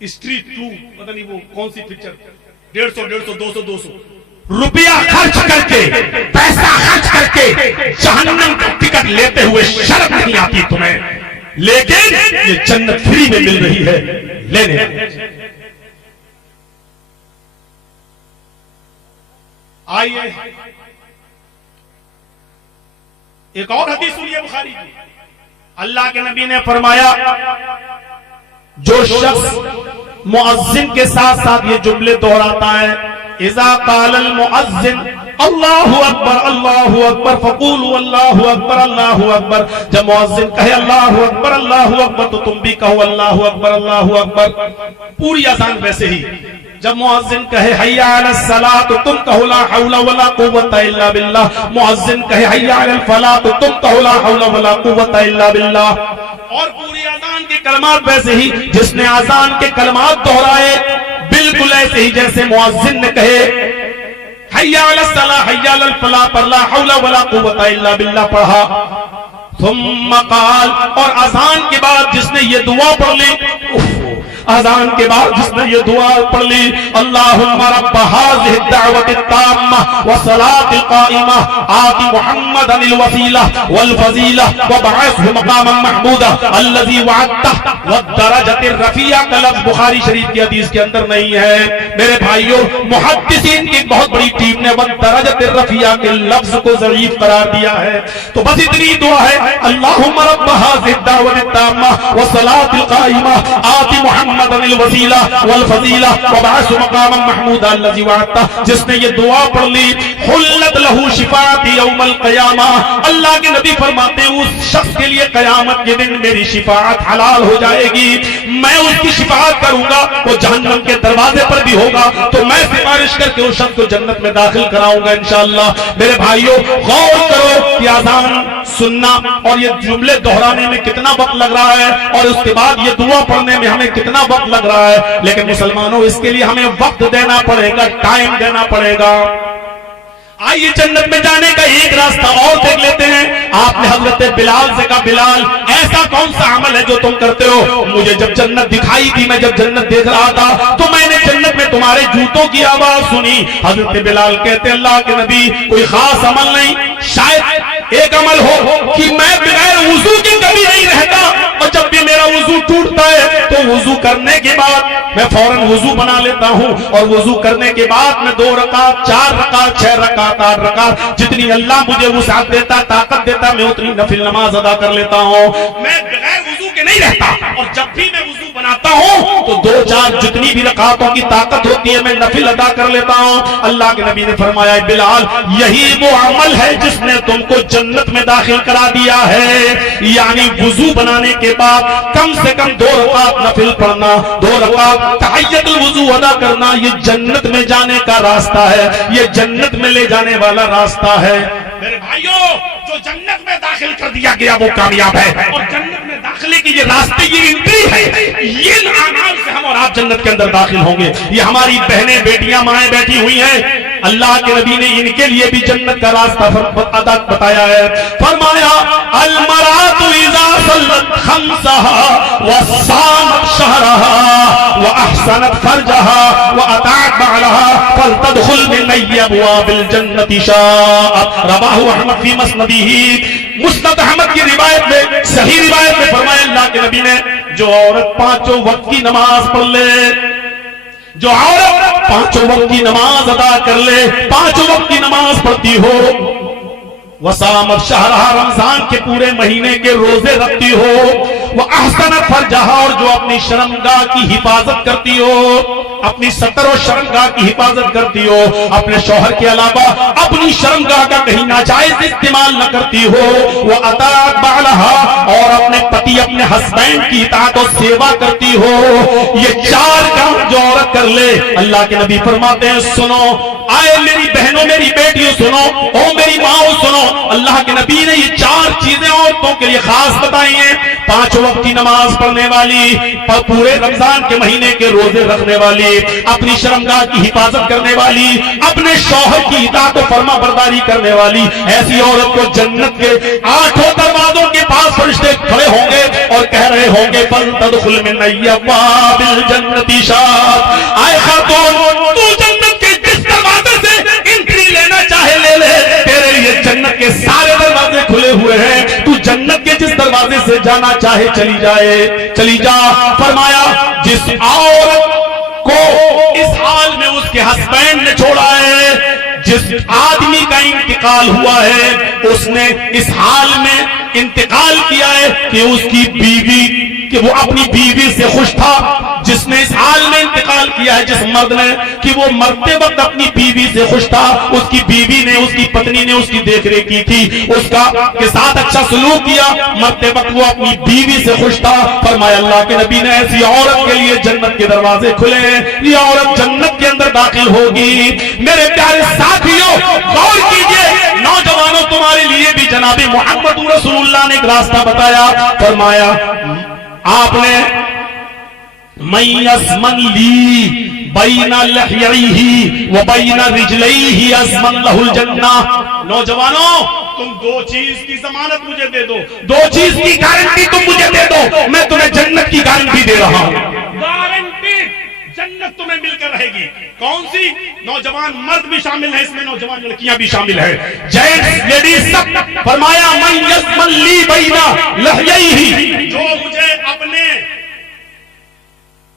استری 2، پتہ نہیں وہ کون سی پکچر، 150 200 روپیہ خرچ کر کے، پیسہ خرچ کر کے جہنم کا ٹکٹ لیتے ہوئے شرم نہیں آتی تمہیں، لیکن یہ جنت فری میں مل رہی ہے لینے. آئیے ایک اور حدیث سنیے بخاری کی. اللہ کے نبی نے فرمایا جو شخص مؤذن کے ساتھ ساتھ یہ جملے دہراتا ہے اذا قال المؤذن اللہ اکبر اللہ اکبر فقولوا اللہ اکبر اللہ اکبر، جب مؤذن کہے اللہ اکبر تو تم بھی کہو اللہ اکبر. پوری اذان ویسے ہی جب مؤذن کہے حی علی الصلاۃ تو تم کہو لا حول ولا قوت الا باللہ، مؤذن کہے حی علی الفلاح تو تم کہو لا حول ولا قوت الا باللہ. اور پوری اذان کے کلمات ویسے ہی، جس نے اذان کے کلمات دہرائے بالکل ایسے ہی جیسے مؤذن نے کہے حی علی الصلاۃ حی علی الفلاح پر لا حول ولا قوت الا باللہ پڑھا. ثم قال، اور اذان کے بعد جس نے یہ دعا پڑھ لی اذان کے بعد جس نے یہ دعا پڑھ لی اللہم رب هذه الدعوة التامة والصلاة القائمة آت محمدا الوسیلہ والفضیلہ وابعثه مقاما محمودا الذي وعدته والدرجة الرفیعہ کا لفظ بخاری شریف کی حدیث کے اندر نہیں ہے. میرے بھائیوں محدثین کی ایک بہت بڑی ٹیم نے والدرجة الرفیعہ کے لفظ کو ضعیف قرار دیا ہے. تو بس اتنی دعا ہے اللہم رب هذه الدعوة التامة والصلاة القائمة آت محمدا الوسیلہ والفضیلہ وابعثه مقاما محمودا الذي وعدته. جس نے یہ دعا پڑھ لی حلت له شفاعت یوم القیامہ. اللہ کے نبی فرماتے ہیں اس شخص کے لیے قیامت کے دن میری شفاعت حلال ہو جائے گی. میں اس کی شفاعت کروں گا. وہ جہنم کے دروازے پر بھی ہوگا تو میں سفارش کر کے اس شخص کو جنت میں داخل کراؤں گا انشاءاللہ. میرے بھائیوں غور کرو کہ اذان سننا اور یہ جملے دہرانے میں کتنا وقت لگ رہا ہے اور اس کے بعد یہ دعا پڑھنے میں ہمیں کتنا وقت لگ رہا ہے. لیکن مسلمانوں اس کے لیے ہمیں وقت دینا پڑے گا, ٹائم دینا پڑے گا. آئیے جنت میں جانے کا ایک راستہ اور دیکھ لیتے ہیں. آپ نے حضرت بلال سے کہا بلال ایسا کون سا عمل ہے جو تم کرتے ہو؟ مجھے جب جنت دکھائی تھی, میں جب جنت دیکھ رہا تھا تو میں نے جنت میں تمہارے جوتوں کی آواز سنی. حضرت بلال کہتے اللہ کے نبی کوئی خاص عمل نہیں, شاید ایک عمل ہو کہ میں بغیر وضو کے کبھی نہیں رہتا اور جب بھی میرا وضو ٹوٹتا ہے تو وضو کرنے کے بعد میں فوراً وضو بنا لیتا ہوں اور وضو کرنے کے بعد میں 2 رکعت 4 رکعت 6 رکعت 8 رکعت جتنی اللہ مجھے وسعت دیتا طاقت دیتا میں اتنی نفل نماز ادا کر لیتا ہوں. میں بغیر وضو کے نہیں رہتا اور جب بھی میں وضو بناتا ہوں تو 2-4 جتنی بھی رکعتوں کی طاقت ہوتی ہے میں نفل ادا کر لیتا ہوں. اللہ کے نبی نے فرمایا بلال یہی وہ عمل ہے جس نے تم کو جنت میں داخل کرا دیا ہے. یعنی وضو بنانے کے بعد کم سے کم 2 رکعت نفل پڑھنا, 2 رکعت تحیت الوضو ادا کرنا, یہ جنت میں جانے کا راستہ ہے, یہ جنت میں لے جانے والا راستہ ہے. میرے بھائیوں جو جنت میں داخل کر دیا گیا وہ کامیاب ہے اور جنت میں داخلے کی یہ راستے یہ انٹری ہے. یہ اعمال سے ہم اور آپ جنت کے اندر داخل ہوں گے. یہ ہماری بہنیں بیٹیاں مائیں بیٹھی ہوئی ہیں. اللہ کے نبی نے ان کے لیے بھی جنت کا راستہ ادا بتایا ہے. فرمایا المرأة اذا صلت خمسها وصامت شهرها واحسنت فرجها واطاعت بعلها فلتدخل من اي ابواب الجنة شاءت. رواه احمد فی مسنده. مسند احمد کی روایت میں صحیح روایت میں فرمایا اللہ کے نبی نے جو عورت 5 وقت کی نماز پڑھ لے, جو عورت 5 وقت کی نماز ادا کر لے, 5 وقت کی نماز پڑھتی ہو, وصامت شہرہا رمضان کے پورے مہینے کے روزے رکھتی ہو, وَأَحْسَنَتْ فَرْجَهَا اور جو اپنی شرمگاہ کی حفاظت کرتی ہو, اپنی ستر و شرمگاہ کی حفاظت کرتی ہو, اپنے شوہر کے علاوہ اپنی شرمگاہ کا کہیں ناجائز استعمال نہ کرتی ہو, وَأَطَاعَتْ بَعْلَهَا اور اپنے پتی اپنے ہسبینڈ کی اطاعت و سیوا کرتی ہو. یہ 4 کام جو عورت کر لے اللہ کے نبی فرماتے ہیں سنو آئے میری بہنوں میری بیٹیوں سنو, او میری ماؤں سنو, اللہ کے نبی نے یہ 4 چیزیں عورتوں کے لیے خاص بتائی ہیں. 5 وقت کی نماز پڑھنے والی, پورے رمضان کے مہینے کے روزے رکھنے والی, اپنی شرمگاہ کی حفاظت کرنے والی, اپنے شوہر کی اطاعت و فرما برداری کرنے والی, ایسی عورت کو جنت کے 8 دروازوں کے پاس فرشتے کھڑے ہوں گے اور کہہ رہے ہوں گے فَلْتَدْخُلْ مِنْ أَيِّ أَبْوَابِ الْجَنَّةِ شَاءَتْ. آئے خاتون تو جنت کے جس دروازے سے انٹری لینا چاہے لے لے, تیرے لیے جنت کے سارے دروازے کھلے ہوئے ہیں, تو جنت کے جس دروازے سے جانا چاہے چلی جائے چلی جا. فرمایا جس عورت کو اس حال میں اس کے ہسبینڈ نے چھوڑا ہے, جس آدمی کا انتقال ہوا ہے اس نے اس حال میں انتقال کیا ہے کہ اس کی بیوی کہ وہ اپنی بیوی سے خوش تھا, جس نے اس حال میں انتقال کیا ہے جس مرد نے کہ وہ مرتے وقت اپنی بیوی سے خوش تھا, اس کی بیوی نے اس کی پتنی نے اس کی دیکھ ریکھ کی تھی, اس کا کے ساتھ اچھا سلوک کیا, مرتے وقت وہ اپنی بیوی سے خوش تھا. فرمایا اللہ کے نبی نے ایسی عورت کے لیے جنت کے دروازے کھلے ہیں, یہ عورت جنت کے اندر داخل ہوگی. میرے پیارے ساتھیوں غور کیجئے, نوجوانوں تمہارے لیے بھی جناب محمد رسول اللہ نے ایک راستہ بتایا. فرمایا آپ نے من یضمن لی بین لحییہ وبین رجلیہ یضمن لہ الجنہ. نوجوانوں تم 2 چیز کی ضمانت مجھے دے دو, 2 چیز کی گارنٹی تم مجھے دے دو, میں تمہیں جنت کی گارنٹی دے رہا ہوں. زینت تمہیں مل کر رہے گی. کون سی؟ نوجوان مرد بھی شامل ہے اس میں, نوجوان لڑکیاں بھی شامل ہے, جینٹس لیڈیز سب. فرمایا من یسمن لی بینا لحییہ, جو مجھے اپنے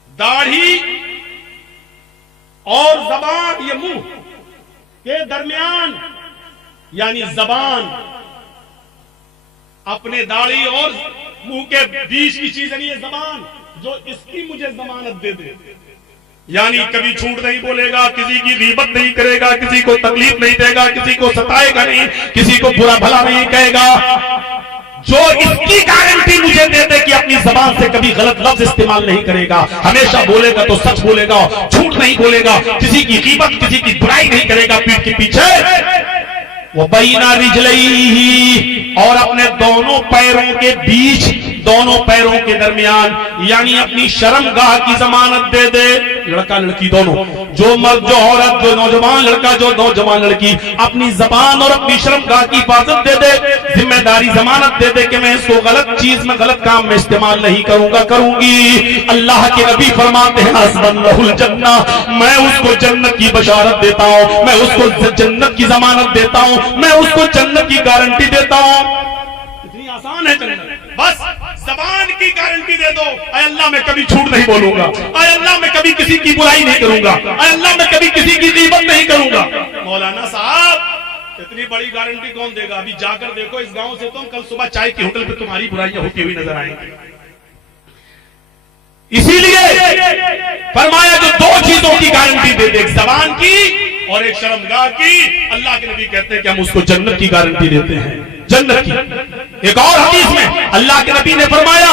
داڑھی اور زبان, یہ منہ کے درمیان, یعنی زبان اپنے داڑھی اور منہ کے بیچ کی چیز ہے یہ زبان, جو اس کی مجھے ضمانت دے دے, یعنی کبھی جھوٹ نہیں بولے گا, کسی کی غیبت نہیں کرے گا, کسی کو تکلیف نہیں دے گا, کسی کو ستائے گا نہیں, کسی کو برا بھلا نہیں کہے گا, جو اس کی گارنٹی مجھے دے دے کہ اپنی زبان سے کبھی غلط لفظ استعمال نہیں کرے گا, ہمیشہ بولے گا تو سچ بولے گا, جھوٹ نہیں بولے گا, کسی کی غیبت کسی کی برائی نہیں کرے گا پیٹھ کے پیچھے. وَبَيْنَ رِجْلَيْهِ, اور اپنے دونوں پیروں کے بیچ, دونوں پیروں کے درمیان, یعنی اپنی شرمگاہ کی ضمانت دے دے. لڑکا لڑکی دونوں, جو مرد جو عورت, جو نوجوان لڑکا جو نوجوان لڑکی, اپنی زبان اور اپنی شرمگاہ کی حفاظت دے دے, ذمہ داری ضمانت دے دے کہ میں اس کو غلط چیز میں, غلط کام میں استعمال نہیں کروں گا, کروں گی. اللہ کے نبی فرماتے ہیں حسبن لہ الجنہ, میں اس کو جنت کی بشارت دیتا ہوں, میں اس کو جنت کی ضمانت دیتا ہوں, میں اس کو جنت کی گارنٹی دیتا ہوں. اتنی آسان ہے جنت, بس زبان کی گارنٹی دے دو. اے اللہ میں کبھی جھوٹ نہیں بولوں گا, اے اللہ میں کبھی کسی کی برائی نہیں کروں گا, اے اللہ میں کبھی کسی کی غیبت نہیں کروں گا. مولانا صاحب اتنی بڑی گارنٹی کون دے گا؟ ابھی جا کر دیکھو اس گاؤں سے تم کل صبح چائے کی ہوٹل پہ تمہاری برائیاں ہوتی ہوئی نظر آئیں گی. اسی لیے فرمایا جو دو چیزوں کی گارنٹی دے دے, ایک زبان کی اور ایک شرمگاہ کی, اللہ کے نبی کہتے ہیں کہ ہم اس کو جنت کی گارنٹی دیتے ہیں, جنت کی. ایک اور حدیث میں اللہ کے نبی نے فرمایا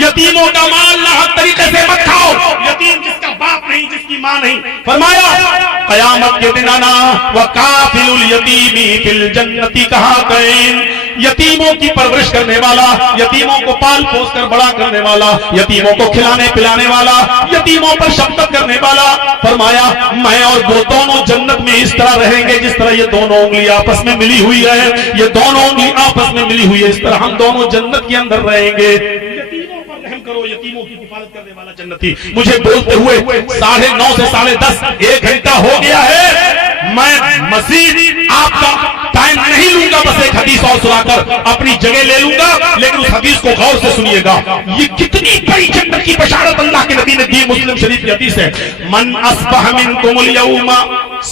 یتیموں کا مال ناحق طریقے سے مت کھاؤ, یتیم جس کا باپ نہیں, جس کی ماں نہیں. فرمایا قیامت کے دن آنا وکافل الیتیم فی الجنت کہاتین, یتیموں کی پرورش کرنے والا, یتیموں کو پال پوس کر بڑا کرنے والا, یتیموں کو کھلانے پلانے والا, یتیموں پر شفقت کرنے والا. فرمایا میں اور وہ دونوں جنت میں اس طرح رہیں گے جس طرح یہ دونوں انگلی آپس میں ملی ہوئی ہے, یہ دونوں انگلی آپس میں ملی ہوئی ہے, اس طرح ہم دونوں جنت کے اندر رہیں گے. یتیموں پر رحم کرو, یتیموں کی حفاظت کرنے والا جنتی. مجھے بولتے ہوئے 9:30 سے 10:30 1 گھنٹہ ہو گیا ہے, میں مزید آپ کا ٹائم نہیں لوں گا, بس ایک حدیث اور سنا کر اپنی جگہ لے لوں گا, لیکن اس حدیث کو غور سے سنیے گا. یہ کتنی بڑی جنت کی بشارت اللہ کے نبی نے دی. مسلم شریف کی حدیث ہے, من اصبح منکم اليوم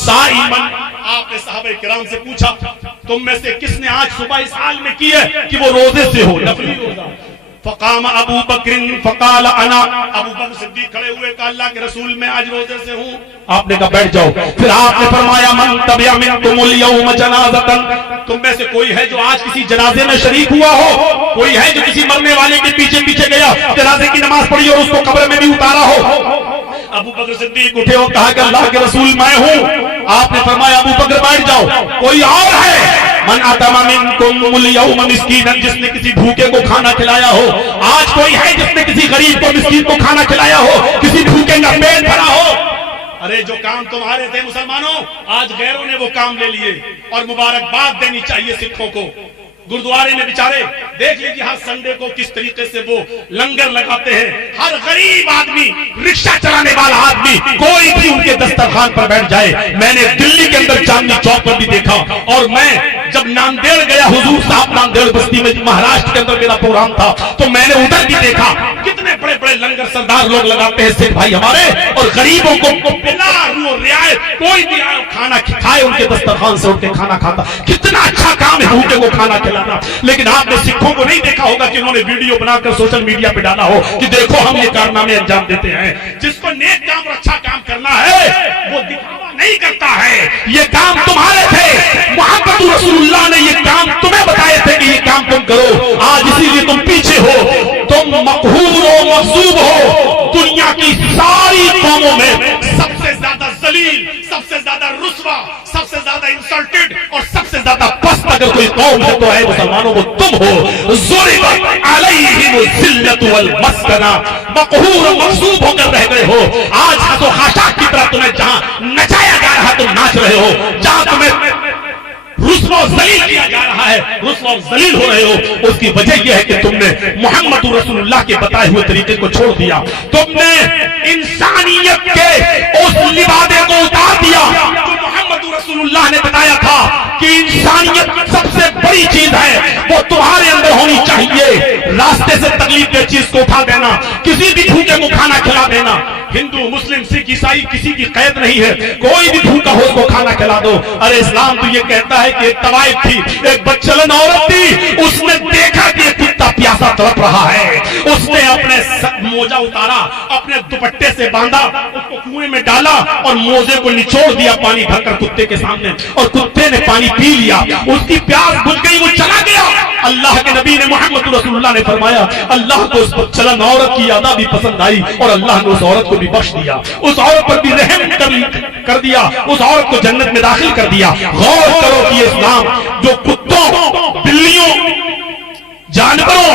صائما, آپ نے صحابہ کرام سے پوچھا تم میں سے کس نے آج صبح اس حال میں کی ہے کہ وہ روزے سے ہو, نفلی روزہ. فقام ابو بکر فقال انا, ابو بکر صدیق کھڑے ہوئے, کہا اللہ کے رسول میں آج روزے سے ہوں. آپ نے کہا بیٹھ جاؤ. پھر آپ نے فرمایا من تبع منکم اليوم جنازۃ, تم میں سے کوئی ہے جو آج کسی جنازے میں شریک ہوا ہو, کوئی ہے جو کسی مرنے والے کے پیچھے پیچھے گیا, جنازے کی نماز پڑھی اور اس کو قبر میں بھی اتارا ہو. ابو بکر صدیق اٹھے اور کہا کہ اللہ کے رسول میں ہوں. آپ نے فرمایا ابو بکر بیٹھ جاؤ. کوئی اور ہے من اطعم منکم اليوم مسکینا, جس نے کسی بھوکے کو کھانا کھلایا ہو. آج کوئی ہے جس نے کسی غریب کو مسکین کو کھانا کھلایا ہو, کسی بھوکے کا پیٹ بھرا ہو. ارے جو کام تمہارے تھے مسلمانوں, آج غیروں نے وہ کام لے لیے, اور مبارکباد دینی چاہیے سکھوں کو. گردوارے میں بیچارے دیکھ لیجیے ہر سنڈے کو کس طریقے سے وہ لنگر لگاتے ہیں. ہر غریب آدمی, رکشہ چلانے والا آدمی, کوئی بھی ان کے دسترخوان پر بیٹھ جائے. میں نے دلی کے اندر چاندنی چوک پر بھی دیکھا, اور میں جب ناندیڑ گیا, حضور صاحب ناندیڑ بستی میں مہاراشٹر کے اندر میرا پروگرام تھا, تو میں نے ادھر بھی دیکھا کتنے بڑے بڑے لنگر سردار لوگ لگاتے ہیں سکھ بھائی ہمارے, اور غریبوں کو بلا رو رعایت کوئی بھی کھانا کھائے ان کے دسترخوان سے اٹھ کے کھانا کھاتا. کتنا اچھا کام ہے بھوکے کو کھانا کھلانا. لیکن آپ نے سکھوں کو نہیں دیکھا ہوگا کہ انہوں نے ویڈیو بنا کر سوشل میڈیا پہ ڈالا ہو کہ دیکھو ہم یہ کارنامے انجام دیتے ہیں. جس کو نیک کام اور اچھا کام کرنا ہے وہ دکھاوا نہیں کرتا ہے. یہ کام تمہارے تھے, محمد رسول اللہ نے یہ کام تمہیں بتائے تھے کہ یہ کام تم کرو. آج اسی لیے تم پیچھے ہو, تم مقہور ہو, مغصوب ہو. دنیا کی ساری قوموں میں سب سے زیادہ ذلیل, سب سے زیادہ رسوا, سب سے زیادہ انسلٹڈ اور سب سے زیادہ پست اگر کوئی قوم ہے تو ہے مسلمانوں, وہ تم ہو. ضربت علیہم الذلۃ والمسکنہ, مقہور و مغصوب ہو کر رہ گئے ہو. آج حد و خاشاک کی طرح تمہیں جہاں نچایا جا رہا تم ناچ رہے ہو, جہاں تمہیں رسوا و ذلیل کیا جا رہا ہے ہے رسوا اور ذلیل ہو رہے ہو، اس کی وجہ یہ ہے کہ تم نے محمد رسول اللہ کے بتائے ہوئے طریقے کو چھوڑ دیا، تم نے انسانیت کے اس لبادے کو اتار دیا جو محمد رسول اللہ نے بتایا تھا کہ انسانیت سب سے بڑی چیز ہے، وہ تمہارے اندر ہونی چاہیے۔ راستے سے تکلیف دہ چیز کو اٹھا دینا، کسی بھی بھوکے کو کھانا کھلا دینا، ہندو مسلم سکھ عیسائی کسی کی قید نہیں ہے، کوئی بھی بھوکا ہو اس کو کھانا کھلا دو۔ ارے اسلام تو یہ کہتا ہے کہ ایک طوائف تھی، ایک بچلن عورت تھی، اس نے دیکھا کہ کتا پیاسا تڑپ رہا ہے، اس نے اپنے موزہ اتارا، اپنے دوپٹے سے باندھا، اس کو کنویں میں ڈالا اور موزے کو نچوڑ دیا پانی بھر کر کتے کے سامنے، اور کتے نے پانی پی لیا، اس کی پیاس بجھ گئی، وہ چلا گیا۔ اللہ کے نبی نے محمد رسول اللہ نے فرمایا اللہ کو اس بچلن عورت کی ادا بھی پسند آئی اور اللہ نے اس عورت کو بھی بخش دیا، اس عورت پر بھی رحم کر دیا، اس عورت کو جنت میں داخل کر دیا۔ غور کرو کہ اسلام جو کتوں، بلیوں، جانوروں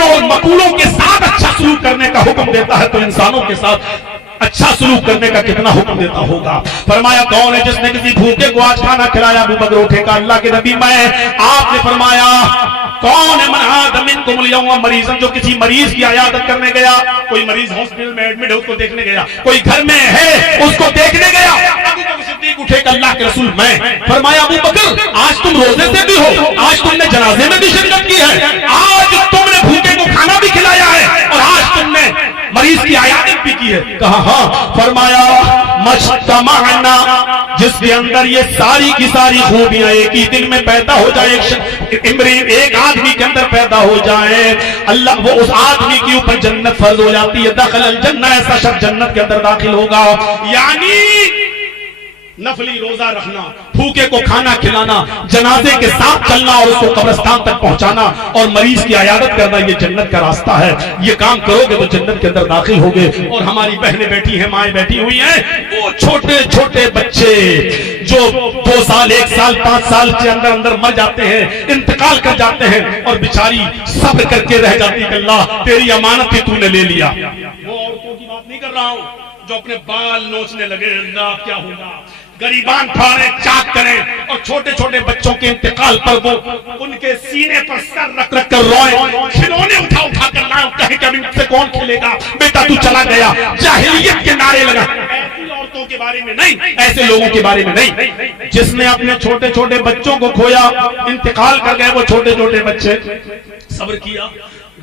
اور مکولوں کے ساتھ اچھا سلوک کرنے کا حکم دیتا ہے تو انسانوں کے ساتھ اچھا سلوک کرنے کا کتنا حکم دیتا ہوگا۔ فرمایا کون ہے جس نے کسی بھوکے کو آج کھانا کھلایا؟ ابو بکر اٹھے کہا اللہ کے نبی میں۔ آپ نے فرمایا کون ہے من عاد منکم اليوم مریضا، جو کسی مریض کی عیادت کرنے گیا، کوئی مریض ہاسپٹل میں ایڈمٹ ہے اس کو دیکھنے گیا، کوئی گھر میں ہے اس کو دیکھنے گیا۔ ابو بکر صدیق اٹھے کہ اللہ کے رسول میں۔ فرمایا ابو بکر آج تم روزے سے بھی ہو، آج تم نے جنازے میں بھی شرکت کی ہے، آج تم نے بھوکے کو کھانا بھی کھلایا ہے اور آج تم نے مریض کی عیادت بھی کی ہے۔ کہا ہاں۔ فرمایا مجتمعنا، جس کے اندر یہ ساری کی ساری خوبیاں ایک ہی دل میں پیدا ہو جائے، ایک آدمی کے اندر پیدا ہو جائے، اللہ وہ اس آدمی کے اوپر جنت فرض ہو جاتی ہے۔ دخل الجنہ، ایسا شخص جنت کے اندر داخل ہوگا۔ یعنی نفلی روزہ رکھنا، بھوکے کو کھانا کھلانا، جنازے کے ساتھ چلنا اور اس کو قبرستان تک پہنچانا اور مریض کی عیادت کرنا، یہ جنت کا راستہ ہے۔ یہ کام کرو گے تو جنت کے اندر داخل ہوگے۔ اور ہماری بہنیں بیٹھی ہیں، مائیں بیٹھی ہوئی ہیں، وہ چھوٹے چھوٹے بچے جو 2 سال 1 سال 5 سال کے اندر اندر مر جاتے ہیں، انتقال کر جاتے ہیں، اور بیچاری صبر کر کے رہ جاتی کہ اللہ تیری امانت ہی تو نے لے لیا۔ وہ عورتوں کی بات نہیں کر رہا ہوں جو اپنے بال نوچنے لگے، اللہ کیا ہوگا، گریبان پھاڑیں، چاک کریں، اور چھوٹے چھوٹے بچوں کے انتقال پر وہ ان کے سینے پر سر رکھ رکھ کر روئیں، کھلونے اٹھا اٹھا کر لائیں، کہیں کہ اب ان سے کون کھیلے گا، بیٹا تو چلا گیا، جاہلیت کے نعرے لگا۔ ایسی عورتوں کے بارے میں نہیں، ایسے لوگوں کے بارے میں نہیں۔ جس نے اپنے چھوٹے چھوٹے بچوں کو کھویا، انتقال کر گئے وہ چھوٹے چھوٹے بچے، صبر کیا،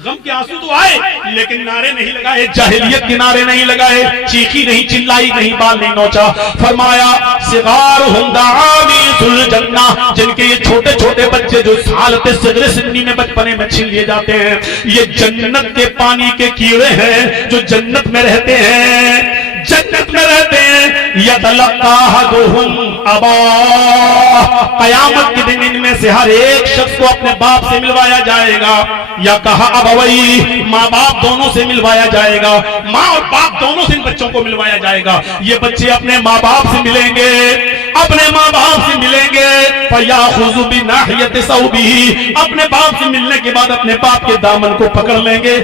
غم کے آنسو تو آئے لیکن نعرے نہیں لگائے، جاہلیت کے نعرے نہیں لگائے، چیخی نہیں، چلائی نہیں، بال نہیں نوچا۔ فرمایا صغارہم دعاویس الجنہ، جن کے یہ چھوٹے چھوٹے بچے جو حالت صغر سنی میں بچپنے میں چھین لیے جاتے ہیں، یہ جنت کے پانی کے کیڑے ہیں جو جنت میں رہتے ہیں، جنت میں رہتے ہیں۔ یتلقا احدہم اباہ، قیامت کے دن ان میں سے ہر ایک شخص کو اپنے باپ سے ملوایا جائے گا، یا کہا ابوئی، ماں باپ دونوں سے ملوایا جائے گا، ماں اور باپ دونوں سے ان بچوں کو ملوایا جائے گا۔ یہ بچے اپنے ماں باپ سے ملیں گے، اپنے ماں باپ سے ملیں گے، فَيَأْخُذُ بِنَاحِيَةِ ثَوْبِهِ، اپنے باپ سے ملنے کے بعد اپنے باپ کے دامن کو پکڑ لیں گے،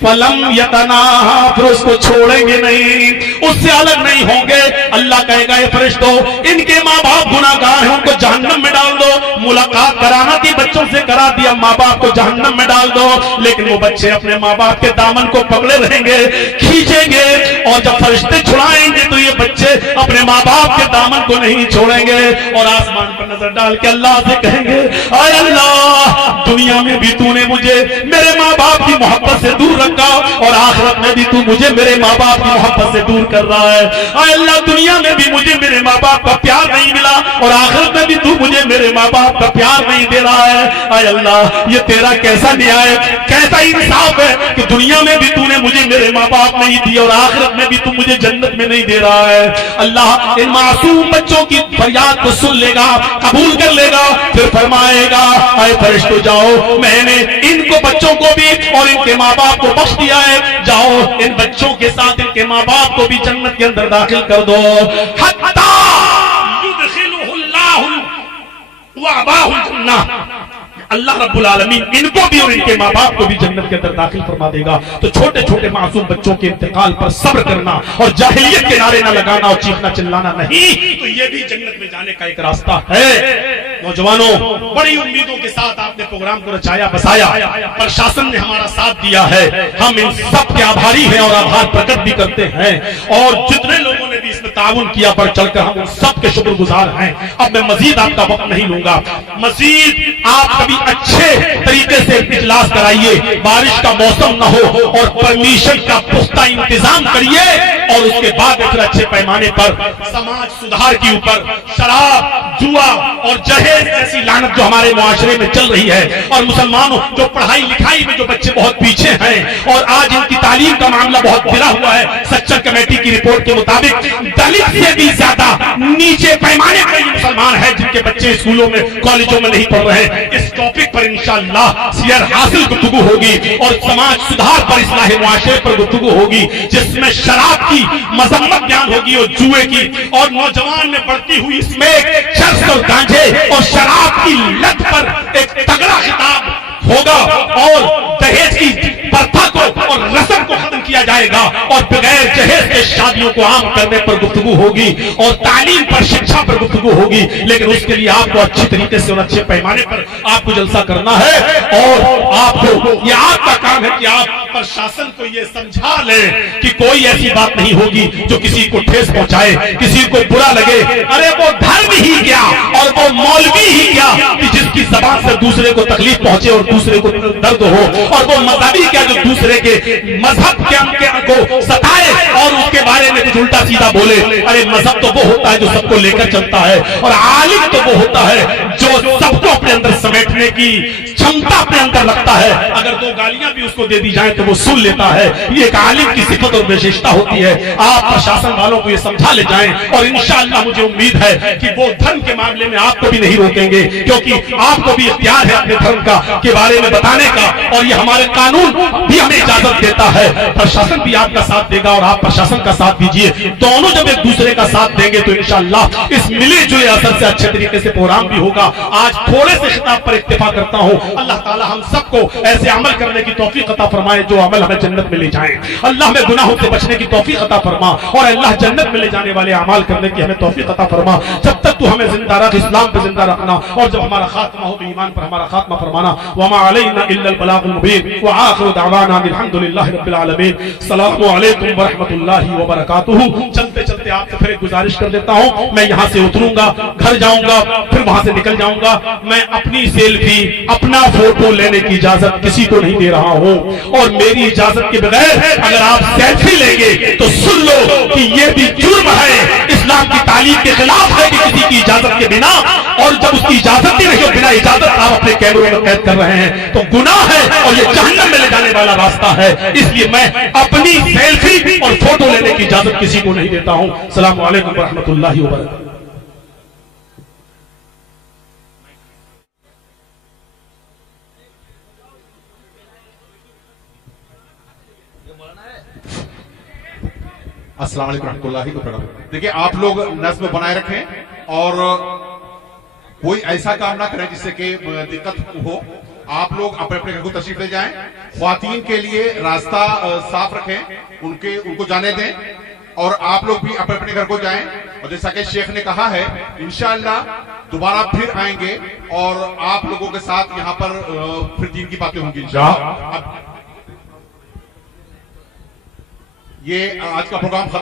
فَلَمْ يَتَنَاهَا، پھر اس کو چھوڑیں گے نہیں، اس سے الگ نہیں ہوں گے۔ اللہ کہے گا اے فرشتوں، ان کے ماں باپ گناہگار ہیں، ان کو جہنم میں ڈال دو۔ ملاقات کرانا تھی بچوں سے، کرا دیا، ماں باپ کو جہنم میں ڈال دو، لیکن وہ بچے اپنے ماں باپ کے دامن کو پکڑے رہیں گے، کھینچیں گے، اور جب فرشتے چھڑائیں گے تو یہ بچے اپنے ماں باپ کے دامن کو نہیں چھوڑیں گے، اور آسمان پر نظر ڈال کے اللہ سے کہیں گے اے اللہ، دنیا میں بھی تو نے مجھے میرے ماں باپ کی محبت سے دور رکھا، اور آخرت میں بھی تو مجھے میرے ماں باپ کی محبت سے دور کر رہا ہے۔ اے اللہ، دنیا میں بھی مجھے میرے ماں باپ کا پیار نہیں ملا، اور آخرت میں بھی تو مجھے میرے ماں باپ کا پیار نہیں دے رہا ہے۔ اے اللہ، یہ تیرا کیسا نیائے، کیسا انصاف ہے کہ دنیا میں بھی تو نے مجھے میرے ماں باپ نہیں دی اور آخرت میں بھی تو مجھے جنت میں نہیں دے رہا ہے۔ اللہ ان معصوم بچوں کی فریاد کو سن لے گا، قبول کر لے گا، پھر فرمائے گا اے فرشتوں جاؤ، میں نے ان کو بچوں کو بھی اور ان کے ماں باپ کو بخش دیا ہے، جاؤ ان بچوں کے ساتھ ان کے ماں باپ کو بھی جنت کے اندر داخل کر دو۔ حتی یدخلہ اللہ واباہ الجنہ، اللہ رب العالمین ان کو بھی اور ان کے ماں باپ کو بھی جنت کے اندر داخل فرما دے گا۔ تو چھوٹے چھوٹے معصوم بچوں کے انتقال پر صبر کرنا اور جاہلیت کے نعرے نہ لگانا اور چیخنا چلانا نہیں، تو یہ بھی جنت میں جانے کا ایک راستہ ہے۔ نوجوانوں بڑی امیدوں کے ساتھ آپ نے پروگرام کو رچایا بسایا، پرشاسن نے ہمارا ساتھ دیا ہے، ہم ان سب کے آبھاری ہیں اور آبھار پرکٹ بھی کرتے ہیں، اور جتنے لوگوں نے بھی اس میں تعاون کیا بڑھ چڑھ کر ہم ان سب کے شکر گزار ہیں۔ اب میں مزید آپ کا وقت نہیں لوں گا، مزید آپ کبھی اچھے طریقے سے اجلاس کرائیے، بارش کا موسم نہ ہو اور پرمیشن کا پختہ انتظام کریے، اور اس کے بعد پھر اچھے پیمانے پر سماج سدھار کے اوپر شراب، جوا اور جہیز ایسی لعنت جو ہمارے معاشرے میں چل رہی ہے، اور مسلمانوں جو پڑھائی لکھائی میں جو بچے بہت پیچھے ہیں اور آج ان کی تعلیم کا معاملہ بہت گرا ہوا ہے، سچر کمیٹی کی رپورٹ کے مطابق دلت سے بھی زیادہ نیچے پیمانے پر یہ مسلمان ہیں جن کے بچے اسکولوں میں کالجوں میں نہیں پڑھ رہے۔ اس ٹاپک پر انشاءاللہ سیر حاصل گفتگو ہوگی اور سماج سدھار پر اصلاح معاشرے پر گفتگو ہوگی، جس میں شراب کی مذمت بیان ہوگی اور جوئے کی، اور نوجوان میں بڑھتی ہوئی اسمیک، چرس اور گانجے اور شراب کی لت پر ایک تگڑا خطاب ہوگا، اور دہیج کی پرتھا کو اور رسم کو ختم کیا جائے گا، اور بغیر جہیز کے شادیوں کو عام کرنے پر گفتگو ہوگی، اور تعلیم پر شکشا پر گفتگو ہوگی۔ لیکن اس کے لیے آپ کو اچھی طریقے سے اور اچھے پیمانے پر آپ کو جلسہ کرنا ہے، اور آپ کو یہ آپ کا کام ہے کہ آپ پرشاسن کو یہ سمجھا لیں کہ کوئی ایسی بات نہیں ہوگی جو کسی کو ٹھیس پہنچائے، کسی کو برا لگے۔ ارے وہ دھرم ہی کیا اور وہ مولوی ہی کیا کہ جس کی زبان سے دوسرے کو تکلیف پہنچے اور دوسرے کو درد ہو، اور وہ مذہبی کیا جو دوسرے کے مذہب کو ستائے اور اس کے بارے میں کچھ الٹا سیدھا بولے۔ ارے مذہب تو وہ ہوتا ہے جو سب کو لے کر چلتا ہے، اور عالم تو وہ ہوتا ہے جو سب کو اپنے اندر سمیٹنے کی چھمتا اپنے اندر رکھتا ہے۔ اگر دو گالیاں بھی اس کو دے دی جائیں تو وہ سن لیتا ہے۔ یہ ایک عالم کی صفت اور وشیشتا ہوتی ہے۔ آپ پرشاسن والوں کو یہ سمجھا لے جائیں، اور انشاءاللہ مجھے امید ہے کہ وہ دھرم کے معاملے میں آپ کو بھی نہیں روکیں گے، کیونکہ آپ کو بھی اختیار ہے اپنے دھرم کا کے بارے میں بتانے کا، اور یہ ہمارے قانون بھی ہمیں اجازت دیتا ہے۔ پرشاسن بھی آپ کا ساتھ دے گا اور آپ پرشاسن کا ساتھ دیجئے، دونوں جب ایک دوسرے کا ساتھ دیں گے تو انشاءاللہ اس ملے جلے اثر سے اچھے طریقے سے پروگرام بھی ہوگا۔ آج تھوڑے سے خطاب پر اکتفا کرتا ہوں۔ اللہ تعالی ہم سب کو ایسے عمل کرنے کی توفیق عطا فرمائے جو عمل ہمیں جنت میں لے جائیں۔ اللہ ہمیں گناہوں سے بچنے کی توفیق عطا فرما، اور اللہ جنت میں لے جانے والے اعمال کرنے کی ہمیں توفیق عطا فرما۔ جب تک تو ہمیں زندہ رکھ، اسلام پہ زندہ رکھنا، اور جب ہمارا خاتمہ ہو تو ایمان پر ہمارا خاتمہ فرمانا۔ وما علینا الا البلاغ المبین، وآخر دعوانا الحمدللہ رب العالمین۔ السلام علیکم ورحمۃ اللہ وبرکاتہ۔ چلتے چلتے آپ سے پھر ایک گزارش کر دیتا ہوں، میں یہاں سے اتروں گا، گھر جاؤں گا، پھر وہاں سے نکل جاؤں گا، میں اپنی سیلفی، اپنا فوٹو لینے کی اجازت کسی کو نہیں دے رہا ہوں، اور میری اجازت کے بغیر اگر آپ سیلفی لیں گے تو سن لو کہ یہ بھی جرم ہے، اسلام کی تعلیم کے خلاف ہے کہ کسی کی اجازت کے بنا، اور جب اس کی اجازت ہی نہیں ہو بنا اجازت آپ اپنے کیمروں میں قید کر رہے ہیں تو گناہ ہے، اور یہ جہنم میں لے جانے والا راستہ ہے۔ اس لیے میں اپنی سیلفی اور فوٹو لینے کی اجازت کسی کو نہیں دیتا ہوں۔ السلام علیکم ورحمۃ اللہ وبرکاتہ۔ السلام علیکم ورحمۃ اللہ وبرکاتہ۔ دیکھیں آپ لوگ نظم بنائے رکھیں اور کوئی ایسا کام نہ کریں جس سے کہ دقت ہو۔ آپ لوگ اپنے اپنے گھر کو تشریف لے جائیں، خواتین کے لیے راستہ صاف رکھیں، ان کو جانے دیں، اور آپ لوگ بھی اپنے اپنے گھر کو جائیں، اور جیسا کہ شیخ نے کہا ہے انشاءاللہ دوبارہ پھر آئیں گے اور آپ لوگوں کے ساتھ یہاں پر پھر دین کی باتیں ہوں گی انشاءاللہ۔ یہ آج کا پروگرام